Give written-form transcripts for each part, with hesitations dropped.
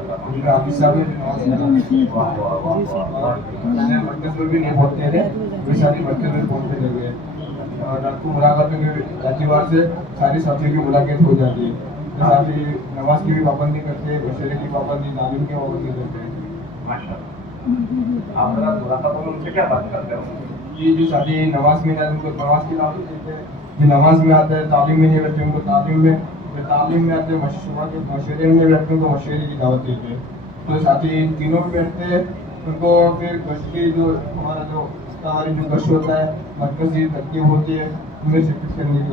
माशाल्लाह उनका हाफिज साहब ने नमाज पढ़ा। वाह वाह वाह वाह मैंने मरकज में भी नहीं पहुंचते थे, वे सारी मरकज में पहुंचने लगे। और रात को मुलाकात में एतवार से सारी साथियों की मुलाकात हो जाती है। तो साथी नमाज की भी पाबंदी करते, मशरे की पाबंदी, तालीम की पाबंदी करते हैं। माशाल्लाह। आप जरा मुलाकातों में उनसे क्या बात करते हो? जी जो साथी नमाज में जाते उनको नमाज की दावत देते हैं, जो नमाज में आते हैं तालीम में नहीं बैठते उनको तालीम में, जो तालीम में आते हैं सुबह के मशरे में बैठते हैं उनको मशरे की दावत देते हैं। तो साथी तीनों में बैठते हैं, उनको फिर गश्त की जो हमारा जो हमारी जो गश्त होता है मरकजी तरकीब होती है उनमें शिरकत करने की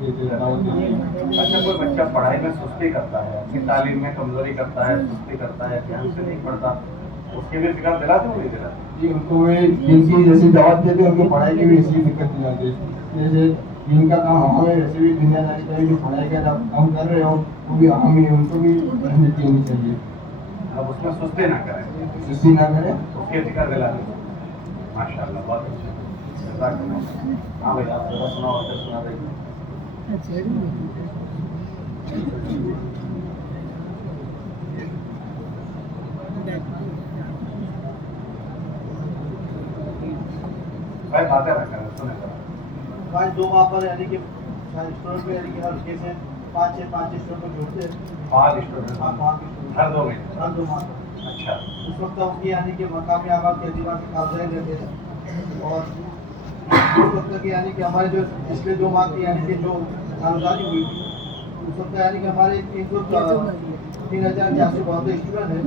देते हैं, दावत देते हैं। अच्छा, कोई बच्चा पढ़ाई में सुस्ती करता है, अपनी तालीम में कमजोरी करता है, सुस्ती करता है, ध्यान से नहीं पढ़ता, उसकी भी फिक्र दिलाते हो नहीं दिलाते? जी उनको वे जिनकी जैसी दावत देते हैं उनको पढ़ाई की भी ऐसी दिक्कत नहीं आती है। जैसे जिनका काम हमें वैसे भी दुनियादारी का जो पढ़ाई का काम कर रहे हो वो भी हम ही उनको भी रहमत होनी चाहिए। अब उसमें सुस्ती ना करें, सुस्ती ना करें। उसकी फिक्र दिलाते हो। माशाल्लाह, बहुत अच्छा। जज़ाकल्लाह। हाँ भाई, आप जरा सुनाओ, और फिर सुना देंगे। भाई बातें ना करें, सुने जरा। आज दो वहाँ पर यानी कि स्टूडेंट में यानी कि हर केस में 5 स्टूडेंट को जोड़ते हैं। 5 स्टूडेंट हाँ 5 स्टूडेंट हर 2 महीने? हर 2 माह पर। अच्छा। उस वक्त उनकी यानी कि मकामी आबाद के एतबार से कागजात रहते हैं। और उस वक्त की यानी कि हमारे जो पिछले 2 माह की यानी कि जो कागजात हुई थी उस वक्त यानी कि हमारे 3,472 स्टूडेंट हैं,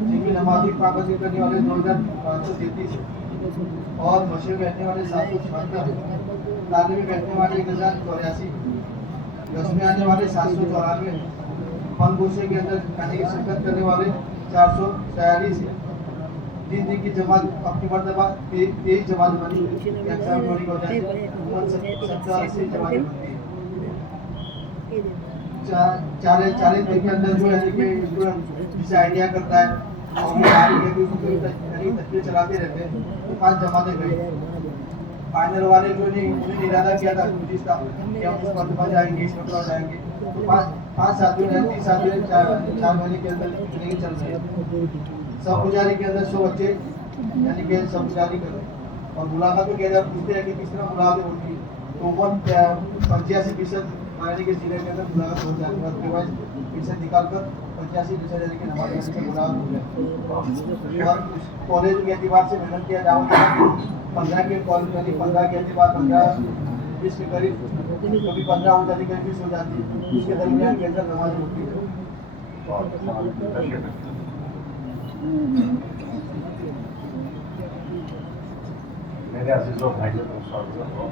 जिनकी नमाजी पाबंदी करने वाले 2,533 हैं और मशरे में बैठने वाले 776 हैं, तालीम में बैठने वाले 1,084, दस में आने वाले 794 हैं, फन गुस्से के अंदर यानी कि शिरकत करने वाले 443 हैं। 3 दिन की जमात अपनी मरतबा 23 जमात बनी, एक्साम होने की वजह से 70-80 जमातें बनती हैं। 4 दिन के अंदर जो है कि स्टूडेंट जिसे आइडिया करता है और वो आगे के तस्वीर चलाते रहते हैं, तो 5 जमातें गई। फाइनल वाले जो नहीं उन्हें इरादा किया था जिस का कि हम इस मरतबा जाएंगे, इस मरतबा जाएंगे, तो 5 साथियों ने 30 साथियों ने 4 महीने के अंदर नहीं चल रहे। सब पुजारी के अंदर 100 बच्चे यानी कि सब पुजारी कर रहे हैं और मुलाकातों के अंदर पूछते हैं कि किस तरह मुलाकातें होती है, तो 85% यानी कि जिले के अंदर मुलाकात हो जाती है। उसके बाद फीसद निकाल कर 85% यानी कि नमाज के मुलाकात हो जाती है। और कॉलेज के एतबार से मेहनत किया जाओगे 15 के कॉलेज यानी 15 के एतबार 15-20 के करीब, कभी 15 हो जाती, कभी 20 हो जाती, उसके दरमियान के अंदर नमाज होती है। मेरे अजीजों भाइयों दोस्तों,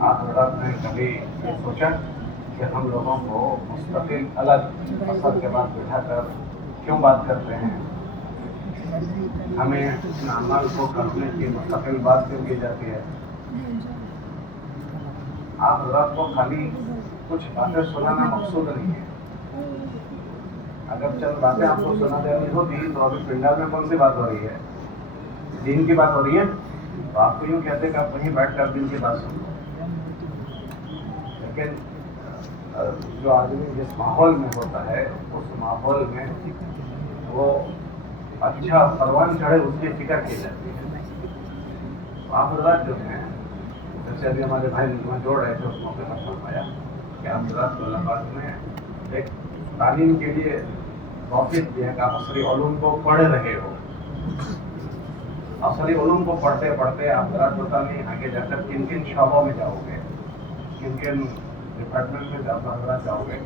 आप हजरात ने कभी ये सोचा कि हम लोगों को मुस्तकिल अलग असर के बाद बैठा कर क्यों बात करते हैं? हमें इन अमल को करने की मुस्तकिल बात क्यों की जाती है? आप हजरात को खाली कुछ बातें सुनाना मकसूद नहीं है। अगर चंद बातें आपको सुना देनी होती तो अभी पिंडाल में कौन सी बात हो रही है? दीन की बात हो रही है, तो आपको यूँ कहते कि आप वहीं बैठ कर दीन की बात सुनो। लेकिन जो आदमी जिस माहौल में होता है उस माहौल में वो अच्छा परवान चढ़े उसकी फिक्र की जाती है। तो आप हजरात जो हैं, जैसे अभी हमारे भाई में जोड़ रहे थे उस मौके पर फरमाया कि आप हजरात को इलाहाबाद में एक तालीम के लिए तौफीक दिया कि आप असली उलूम को पढ़ रहे हो। असली उलूम को पढ़ते पढ़ते आप हजरात पता नहीं आगे जाकर किन किन शोबों में जाओगे, किन किन डिपार्टमेंट में हजरात जाओगे।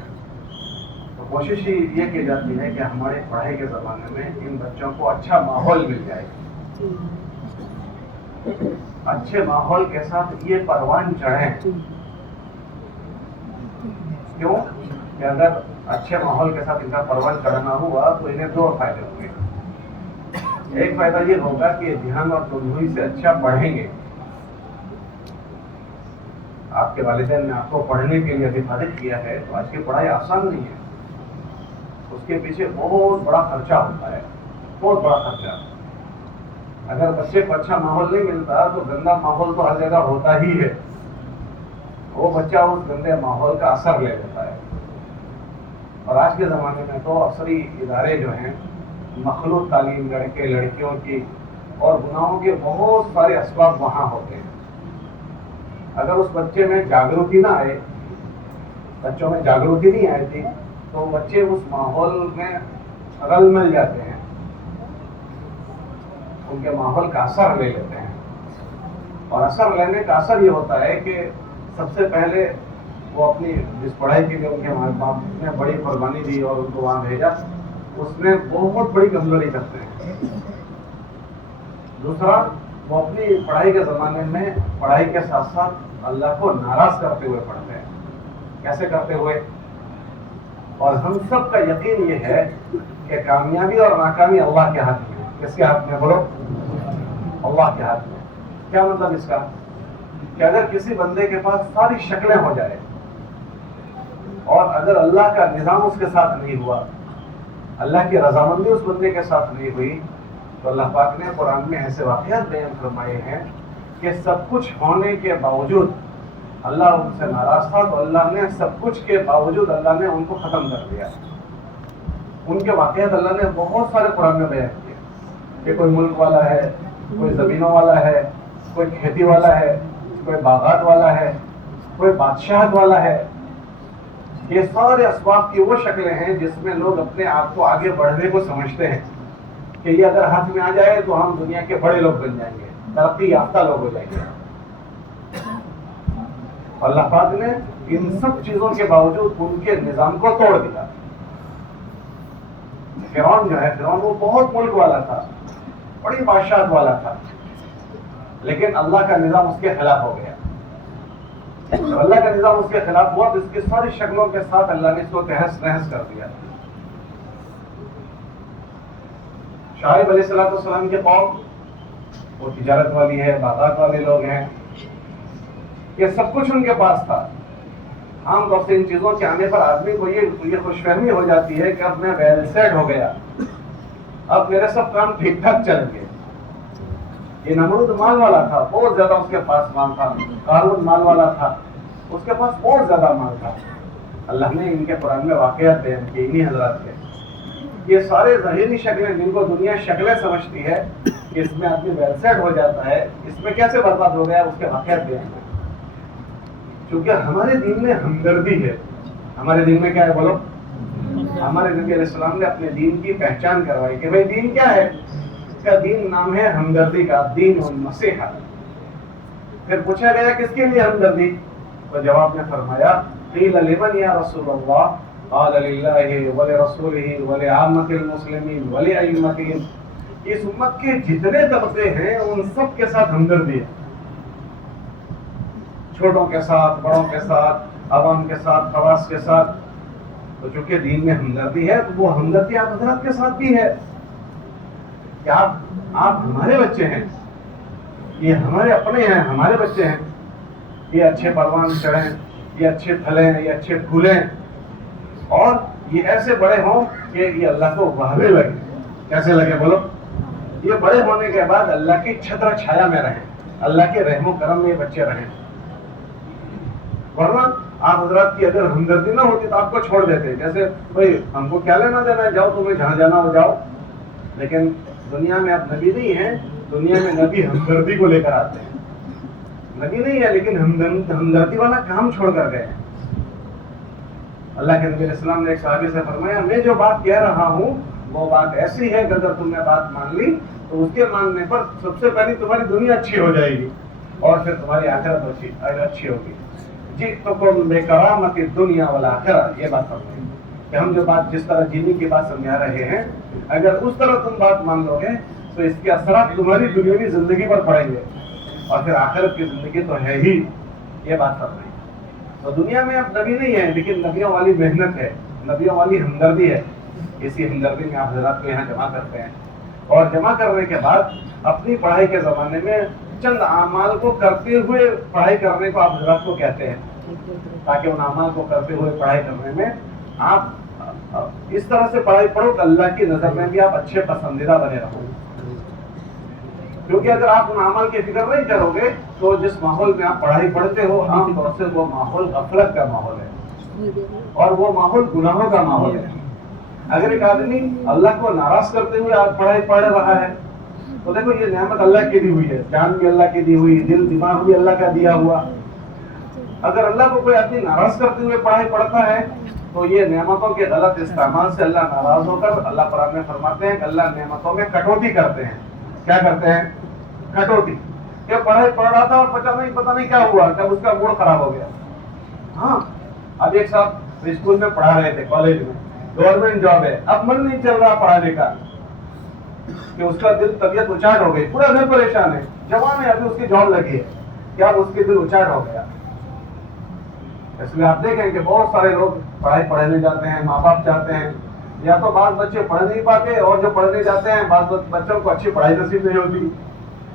तो कोशिश ही ये की जाती है कि हमारे पढ़ाई के ज़माने में इन बच्चों को अच्छा माहौल मिल जाए। अच्छे माहौल के साथ ये परवान चढ़ें। क्यों? कि अगर अच्छे माहौल के साथ इनका परवान चढ़ना हुआ तो इन्हें 2 फायदे होंगे। एक फायदा ये होगा कि ध्यान और तवज्जो से अच्छा पढ़ेंगे। आपके वालिदैन ने आपको पढ़ने के लिए अभिभाषित किया है, तो आज की पढ़ाई आसान नहीं है, उसके पीछे बहुत बड़ा खर्चा होता है, बहुत बड़ा खर्चा। अगर बच्चे को अच्छा माहौल नहीं मिलता तो गंदा माहौल तो हर जगह होता ही है, वो बच्चा उस गंदे माहौल का असर ले लेता है। اور آج کے زمانے میں تو عصری ادارے جو ہیں مخلوط تعلیم، لڑکے لڑکیوں کی اور گناہوں کے بہت سارے اسباب وہاں ہوتے ہیں. اگر اس بچے میں جاگروتی نہ آئے، بچوں میں جاگروتی نہیں آئی تھی، تو بچے اس ماحول میں رل مل جاتے ہیں، ان کے ماحول کا اثر لے لیتے ہیں. اور اثر لینے کا اثر یہ ہوتا ہے کہ سب سے پہلے وہ اپنی جس پڑھائی کے لیے ان کے ماں باپ نے بڑی قربانی دی اور ان کو وہاں بھیجا، اس میں بہت بڑی کمزوری کرتے ہیں. دوسرا، وہ اپنی پڑھائی کے زمانے میں پڑھائی کے ساتھ ساتھ اللہ کو ناراض کرتے ہوئے پڑھتے ہیں. کیسے کرتے ہوئے؟ اور ہم سب کا یقین یہ ہے کہ کامیابی اور ناکامی اللہ کے ہاتھ میں ہے. کس کے ہاتھ میں؟ بولو، اللہ کے ہاتھ میں. کیا مطلب اس کا؟ کہ اگر کسی بندے کے پاس ساری شکلیں ہو جائے اور اگر اللہ کا نظام اس کے ساتھ نہیں ہوا، اللہ کی رضامندی اس بندے کے ساتھ نہیں ہوئی، تو اللہ پاک نے قرآن میں ایسے واقعات بیان فرمائے ہیں کہ سب کچھ ہونے کے باوجود اللہ ان سے ناراض تھا، تو اللہ نے سب کچھ کے باوجود اللہ نے ان کو ختم کر دیا. ان کے واقعات اللہ نے بہت سارے قرآن میں بیان کیے کہ کوئی ملک والا ہے، کوئی زمینوں والا ہے، کوئی کھیتی والا ہے، کوئی باغات والا ہے، کوئی بادشاہت والا ہے. یہ سارے اسباب کی وہ شکلیں ہیں جس میں لوگ اپنے آپ کو آگے بڑھنے کو سمجھتے ہیں کہ یہ اگر ہاتھ میں آ جائے تو ہم دنیا کے بڑے لوگ بن جائیں گے، ترقی یافتہ لوگ ہو جائیں گے. اللہ پاک نے ان سب چیزوں کے باوجود ان کے نظام کو توڑ دیا. فرعون جو ہے، فرعون وہ بہت ملک والا تھا، بڑی بادشاہت والا تھا، لیکن اللہ کا نظام اس کے خلاف ہو گیا. جب اللہ کا نظام اس کے خلاف ہوا تو اس کی ساری شکلوں کے ساتھ اللہ نے اس کو تہس نہس کر دیا. شعیب علیہ السلام کے قوم وہ تجارت والی ہے، باغات والے لوگ ہیں، یہ سب کچھ ان کے پاس تھا. عام طور سے ان چیزوں کے آنے پر آدمی کو یہ خوش فہمی ہو جاتی ہے کہ اب میں ویل سیٹ ہو گیا، اب میرے سب کام ٹھیک ٹھاک چل گئے. یہ نمرود مال والا تھا، بہت زیادہ اس کے پاس مال تھا. قارون مال والا تھا، اس کے پاس بہت زیادہ مال تھا. اللہ نے ان کے قرآن میں واقعات بیان کیے انہی حضرات کے. یہ سارے ظاہری شکلیں جن کو دنیا شکلیں سمجھتی ہے کہ اس میں آدمی ویل سیٹ ہو جاتا ہے، اس میں کیسے برباد ہو گیا، اس کے واقعات بیان ہیں. چونکہ ہمارے دین میں ہمدردی ہے. ہمارے دین میں کیا ہے؟ بولو. ہمارے نبی علیہ السلام نے اپنے دین کی پہچان کروائی کہ بھائی دین کیا ہے. اس کا دین نام ہے ہمدردی کا، دین النصیحہ. پھر پوچھا گیا کس کے لیے ہمدردی؟ تو جواب میں فرمایا قیل لمن یا رسول اللہ؟ قال للہ ولرسولہ ولعامۃ المسلمین ولائمتہم. اس امت کے جتنے طبقے ہیں ان سب کے ساتھ ہمدردی ہے، چھوٹوں کے ساتھ، بڑوں کے ساتھ، عوام کے ساتھ، خواص کے ساتھ. تو چونکہ دین میں ہمدردی ہے تو وہ ہمدردی آپ حضرات کے ساتھ بھی ہے کہ آپ ہمارے بچے ہیں، یہ ہمارے اپنے ہیں، ہمارے بچے ہیں. یہ اچھے پروان چڑھیں، یہ اچھے پھلیں، یہ اچھے پھولیں، اور یہ ایسے بڑے ہوں کہ یہ اللہ کو واہبے لگے. کیسے لگے؟ بولو. یہ بڑے ہونے کے بعد اللہ کی چھتر چھایا میں رہیں، اللہ کے رحم و کرم میں یہ بچے رہیں. ورنہ آپ حضرات کی اگر ہمدردی نہ ہوتی تو آپ کو چھوڑ دیتے، جیسے بھائی ہم کو کیا لینا دینا ہے، جاؤ تمہیں جہاں جانا ہو جاؤ. لیکن دنیا میں اب نبی نہیں ہے، دنیا میں نبی ہمدردی کو لے کر آتے ہیں. نبی نہیں ہے لیکن ہمدردی والا کام چھوڑ کر گئے. اللہ کے نبی علیہ السلام نے ایک صحابی سے فرمایا میں جو بات کہہ رہا ہوں وہ بات ایسی ہے کہ اگر تم نے بات مان لی تو اس کے ماننے پر سب سے پہلے تمہاری دنیا اچھی ہو جائے گی اور پھر تمہاری آخرت اچھی ہوگی. جی تو تم بے کرامت دنیا والآخرہ، یہ بات فرمائی کہ ہم جو بات جس طرح جینے کی بات سمجھا رہے ہیں، اگر اس طرح تم بات مان لو گے تو اس کے اثرات تمہاری دنیاوی زندگی پر پڑیں گے اور پھر آخرت کی زندگی تو ہے ہی. یہ بات فرمائی. تو دنیا میں اب نبی نہیں ہے لیکن نبیوں والی محنت ہے، نبیوں والی ہمدردی ہے. اسی ہمدردی میں آپ حضرات کو یہاں جمع کرتے ہیں اور جمع کرنے کے بعد اپنی پڑھائی کے زمانے میں چند اعمال کو کرتے ہوئے پڑھائی کرنے کو آپ حضرات کو کہتے ہیں، تاکہ ان اعمال کو کرتے ہوئے پڑھائی کرنے میں آپ اس طرح سے پڑھائی پڑھو کہ اللہ کی نظر میں بھی آپ اچھے پسندیدہ بنے رہو. کیونکہ اگر آپ ان اعمال کی فکر نہیں کرو گے تو جس ماحول میں آپ پڑھائی پڑھتے ہو عام طور سے وہ ماحول غفلت کا ماحول ہے. और वो माहौल गुनाहों का माहौल है। अगर एक आदमी अल्लाह को नाराज करते हुए आज पढ़ाई पढ़ रहा है तो देखो ये नेमत अल्लाह की दी हुई है, जान भी अल्लाह की दी हुई, दिल दिमाग भी अल्लाह का दिया हुआ। अगर अल्लाह को कोई आदमी नाराज करते हुए पढ़ाई पढ़ता है तो ये नेमतों के गलत इस्तेमाल से अल्लाह नाराज होकर, अल्लाह कुरान में फरमाते हैं कि अल्लाह नेमतों में कटौती करते हैं। क्या करते हैं? कटौती। क्या पढ़ाई पढ़ रहा था और पता नहीं क्या हुआ, कब उसका मूड खराब हो गया। हाँ, अब एक साहब स्कूल में पढ़ा रहे थे, कॉलेज में, गवर्नमेंट जॉब है, अब मन नहीं चल रहा पढ़ाने का कि उसका दिल तबीयत उचाट हो गई, पूरा घर परेशान है, जवान है, अभी उसकी जॉब लगी है, क्या उसके दिल उचाट हो गया। इसलिए आप देखें कि बहुत सारे लोग पढ़ाई पढ़ने जाते हैं, माँ बाप चाहते हैं, या तो बात बच्चे पढ़ नहीं पाते, और जो पढ़ने जाते हैं बात बच्चों को अच्छी पढ़ाई नसीब नहीं होती।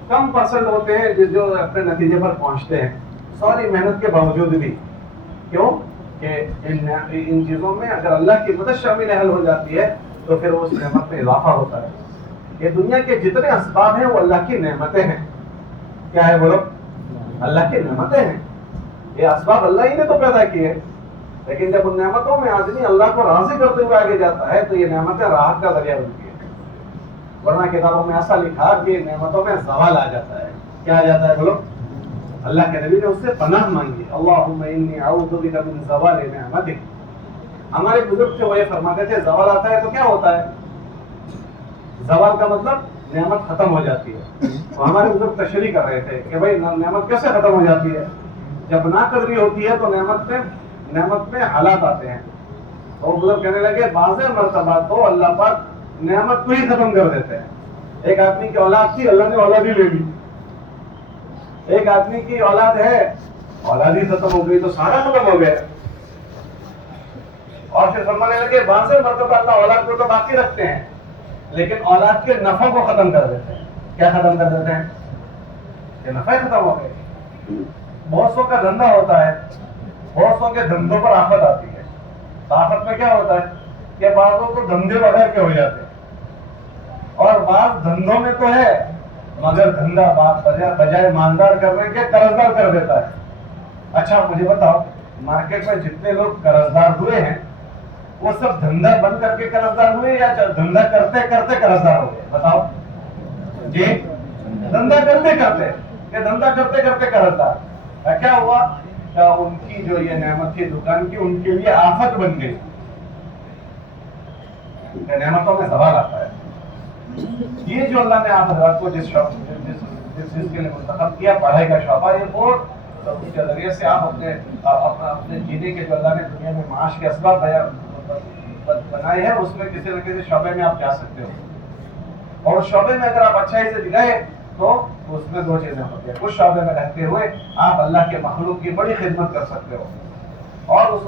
कम परसेंट होते हैं जो अपने नतीजे पर पहुंचते हैं, सारी मेहनत के बावजूद भी। क्यों? कि इन चीजों में अगर अल्लाह की मदद शामिल हल हो जाती है तो फिर उस नेमत में इजाफा होता है। ये दुनिया के जितने असबाब हैं वो अल्लाह की नेमतें हैं। क्या है बोलो? अल्लाह की नेमतें हैं। ये असबाब अल्लाह ही ने तो पैदा किए, लेकिन जब उन नेमतों में आदमी अल्लाह को राजी करते हुए आगे जाता है तो ये नेमतें राहत का जरिया बनती है। वरना किताबों में ऐसा लिखा कि नेमतों में ज़वाल आ जाता है। क्या आ जाता है बोलो? अल्लाह के नबी ने उससे पनाह मांगी, अल्लाहुम्मा इन्नी अऊज़ु बिका मिन ज़वालि निअमतिक। हमारे बुजुर्ग थे वो ये फरमाते थे ज़वाल आता है तो क्या होता है? ज़वाल का मतलब नेमत खत्म हो जाती है। तो हमारे बुजुर्ग तशरीह कर रहे थे कि भाई नेमत कैसे खत्म हो जाती है? जब नाकदरी होती है तो नेमत में हालात आते हैं। तो बुजुर्ग कहने लगे बाज़ मरतबा तो अल्लाह पाक नेमत को ही खत्म कर देते हैं। एक आदमी की औलाद थी, अल्लाह ने औलाद ही ले ली। एक आदमी की औलाद है, औलाद ही खत्म हो गई तो सारा खत्म हो गया। और फिर फरमाने लगे बाज़ मरतबा अल्लाह औलाद को तो बाकी रखते हैं, लेकिन औलाद के नफा को खत्म कर देते हैं। क्या खत्म कर देते हैं? ये नफा ही खत्म हो गए। बहुत सौ का धंधा होता है, बहुत सौ के धंधों पर आफत आती है। तो आफत में क्या होता है कि बाज़ों को धंधे बगैर के हो जाते हैं, और बाज़ धंधों में तो है मगर धंधा बजाय मानदार करने के कर्जदार कर देता है। अच्छा मुझे बताओ, मार्केट में जितने लोग कर्जदार हुए हैं वो सब धंधा बंद करके कर्जदार हुए या धंधा करते करते कर्जदार हो गए? बताओ जी। धंधा करते करते कर्जदार। क्या हुआ? क्या उनकी जो ये नेमत थी दुकान की, उनके लिए आफत बन गई। नेमतों में सवाल आता है। ये जो अल्लाह ने आप हज़रात को जिस चीज के लिए मुंतखब किया, पढ़ाई का शोबा, ये वो उसके जरिए से आप अपने जीने के जो अल्लाह ने दुनिया में माश के असबाब बनाए हैं उसमें किसी न किसी शोबे में आप जा सकते हो। और शोबे में अगर आप अच्छाई से गए तो उसमें दो चीजें होती है। उस शोबे में रहते हुए आप अल्लाह के मखलूक की बड़ी खिदमत कर सकते हो, और उस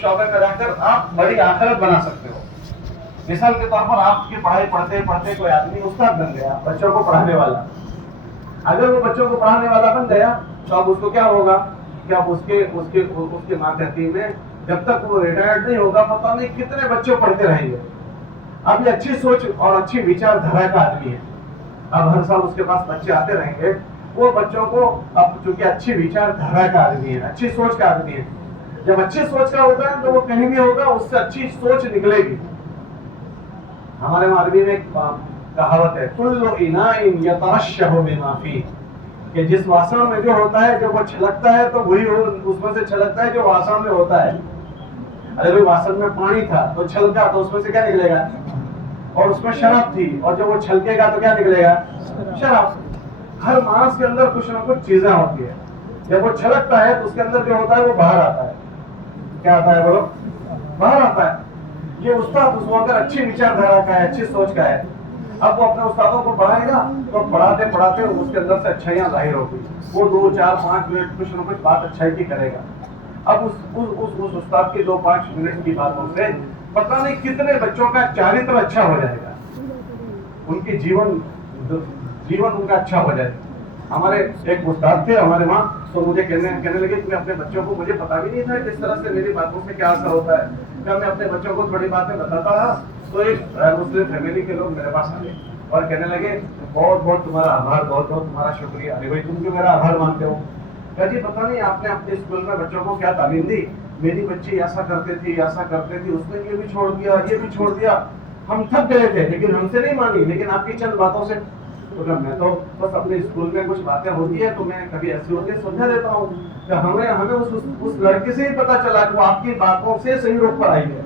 शोबे में रहकर आप बड़ी आखिरत बना सकते हो। मिसाल के तौर पर आपकी पढ़ाई पढ़ते पढ़ते कोई आदमी उस्ताद बन गया, बच्चों को पढ़ाने वाला। अगर वो बच्चों को पढ़ाने वाला बन गया तो अब उसको क्या होगा कि अब उसके मातहती में जब तक वो रिटायर्ड नहीं होगा पता नहीं कितने बच्चे पढ़ते रहेंगे। अब ये अच्छी सोच और अच्छी विचारधारा का आदमी है, अब हर साल उसके पास बच्चे आते रहेंगे। वो बच्चों को अब चूंकि अच्छी विचारधारा का आदमी है, अच्छी सोच का आदमी है, जब अच्छी सोच का होता है तो वो कहीं भी होगा उससे अच्छी सोच निकलेगी। हमारे अरबी में एक कहावत है, कुल्लु इनाइन यतरश्शहु बिमा फीह, कि जिस वासण में जो होता है जब वो छलकता है तो वही उसमें से छलकता है जो वासण में होता है। अरे भाई वासण में पानी था तो छलका तो उसमें से क्या निकलेगा? और उसमें शराब थी और जब वो छलकेगा तो क्या निकलेगा? शराब। हर मानस के अंदर कुछ ना कुछ चीजें होती है, जब वो छलकता है तो उसके अंदर जो होता है वो बाहर आता है। क्या आता है बोलो? बाहर आता है। ये उस्ताद उसको अगर अच्छी विचारधारा का है, अच्छी सोच का है, अब वो अपने उस्तादों को पढ़ाएगा तो पढ़ाते पढ़ाते उसके अंदर से अच्छाइयाँ जाहिर होगी। वो 2, 4, 5 मिनट कुछ न कुछ बात अच्छाई की करेगा। अब उस उस्ताद की 2-5 मिनट की बातों से पता नहीं कितने बच्चों का चारित्र अच्छा हो जाएगा, उनकी जीवन उनका अच्छा हो जाएगा। हमारे एक उस्ताद थे हमारे वहाँ, तो मुझे कहने लगे कि मैं अपने बच्चों को, मुझे पता भी नहीं था किस तरह से मेरी बातों से क्या असर होता है। जब मैं अपने बच्चों को थोड़ी बातें बताता रहा तो एक मुस्लिम फैमिली के लोग मेरे पास आए और कहने लगे बहुत बहुत तुम्हारा आभार, बहुत बहुत तुम्हारा शुक्रिया। अरे भाई तुम क्यों मेरा आभार मानते हो? क्या जी पता नहीं आपने अपने स्कूल में बच्चों को क्या तालीम दी, मेरी बच्ची ऐसा करते थे, उसने ये भी छोड़ दिया, ये भी छोड़ दिया, हम थक गए थे, लेकिन हमसे नहीं मानी, लेकिन आपकी चंद बातों से। तो मैं तो बस अपने स्कूल में कुछ बातें होती है तो मैं कभी ऐसी होती है समझा देता हूँ कि हमें उस लड़के से ही पता चला कि वो आपकी बातों से सही रुख पर आई है।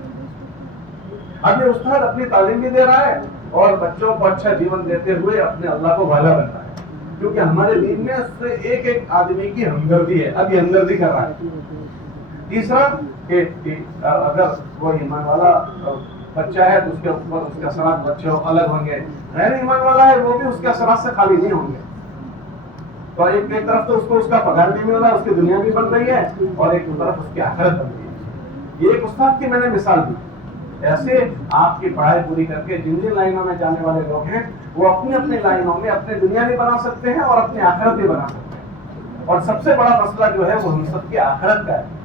अब ये उस्ताद अपनी तालीम भी दे रहा है और बच्चों को अच्छा जीवन देते हुए अपने अल्लाह को वाला बन रहा है, क्योंकि हमारे दीन में उससे एक एक आदमी की हमदर्दी है। अब ये हमदर्दी कर रहा है। तीसरा कि अगर वो ईमान वाला बच्चा है तो उसके ऊपर उसके असरात बच्चे अलग होंगे, गैर ईमान वाला है वो भी उसके असरात से खाली नहीं होंगे। तो एक तरफ तो उसको उसका पगार भी मिल रहा है, उसकी दुनिया भी बन रही है, और एक तरफ उसकी आखिरत बन रही है। ये एक उस्ताद की मैंने मिसाल दी। ऐसे आपकी पढ़ाई पूरी करके जिन जिन लाइनों में जाने वाले लोग हैं वो अपनी अपनी लाइनों में अपनी दुनिया भी बना सकते हैं और अपनी आखिरत भी बना सकते हैं। और सबसे बड़ा मसला जो है वो हम सबकी आखिरत का है।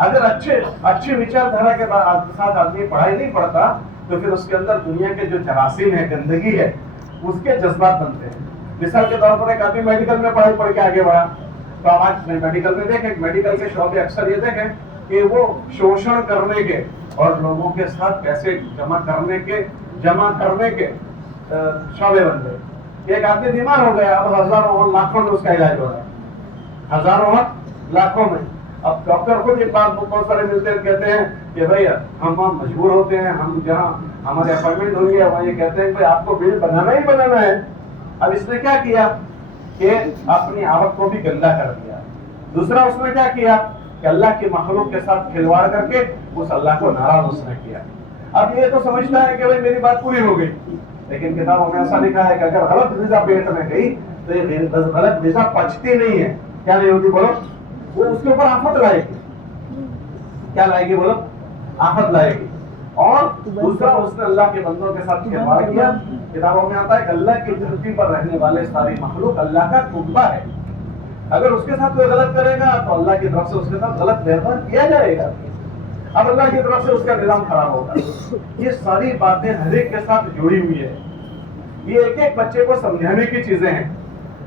अगर अच्छे विचारधारा के साथ आदमी पढ़ाई नहीं पढ़ता तो फिर उसके अंदर दुनिया के जो जरासीम है, गंदगी है, उसके जज्बात बनते हैं। मिसाल के तौर पर एक आदमी मेडिकल में पढ़ाई पढ़ के आगे बढ़ा, तो आज मेडिकल में देखें, मेडिकल के शोबे अक्सर ये देखें कि वो शोषण करने के और लोगों के साथ पैसे जमा करने के शोबे बन गए। एक आदमी बीमार हो गया, अब हजारों और लाखों में उसका इलाज हो रहा है, हजारों और लाखों में। अब डॉक्टर खुद एक बात बहुत सारे मिलते हैं, कहते हैं कि भाई हम मजबूर होते हैं, हम जहाँ हमारे अपॉइंटमेंट हुई है वहाँ ये कहते हैं कि आपको बिल बनाना ही बनाना है। अब इसने क्या किया कि अपनी आवक को भी गंदा कर दिया। दूसरा उसने क्या किया कि अल्लाह के मखलूक के साथ खिलवाड़ करके उस अल्लाह को नाराज उसने किया। अब ये तो समझता है कि भाई मेरी बात पूरी हो गई, लेकिन किताबों में ऐसा लिखा है कि अगर गलत ग़िज़ा पेट में गई तो ये गलत ग़िज़ा पचती नहीं है। क्या नहीं होती बोलो? वो उसके ऊपर आफत लाएगी। क्या लाएगी बोलो? आफत लाएगी। और दूसरा उसने अल्लाह के बंदों के साथ खिलवाड़ किया। किताबों में आता है कि अल्लाह की धरती पर रहने वाले सारी मखलूक अल्लाह का कुब्बा है। अगर उसके साथ कोई गलत करेगा तो अल्लाह की तरफ से उसके साथ गलत व्यवहार किया जाएगा। अब अल्लाह की तरफ से उसका निजाम खराब होगा। ये सारी बातें हर एक के साथ जुड़ी हुई है। ये एक एक बच्चे को समझाने की चीजें हैं।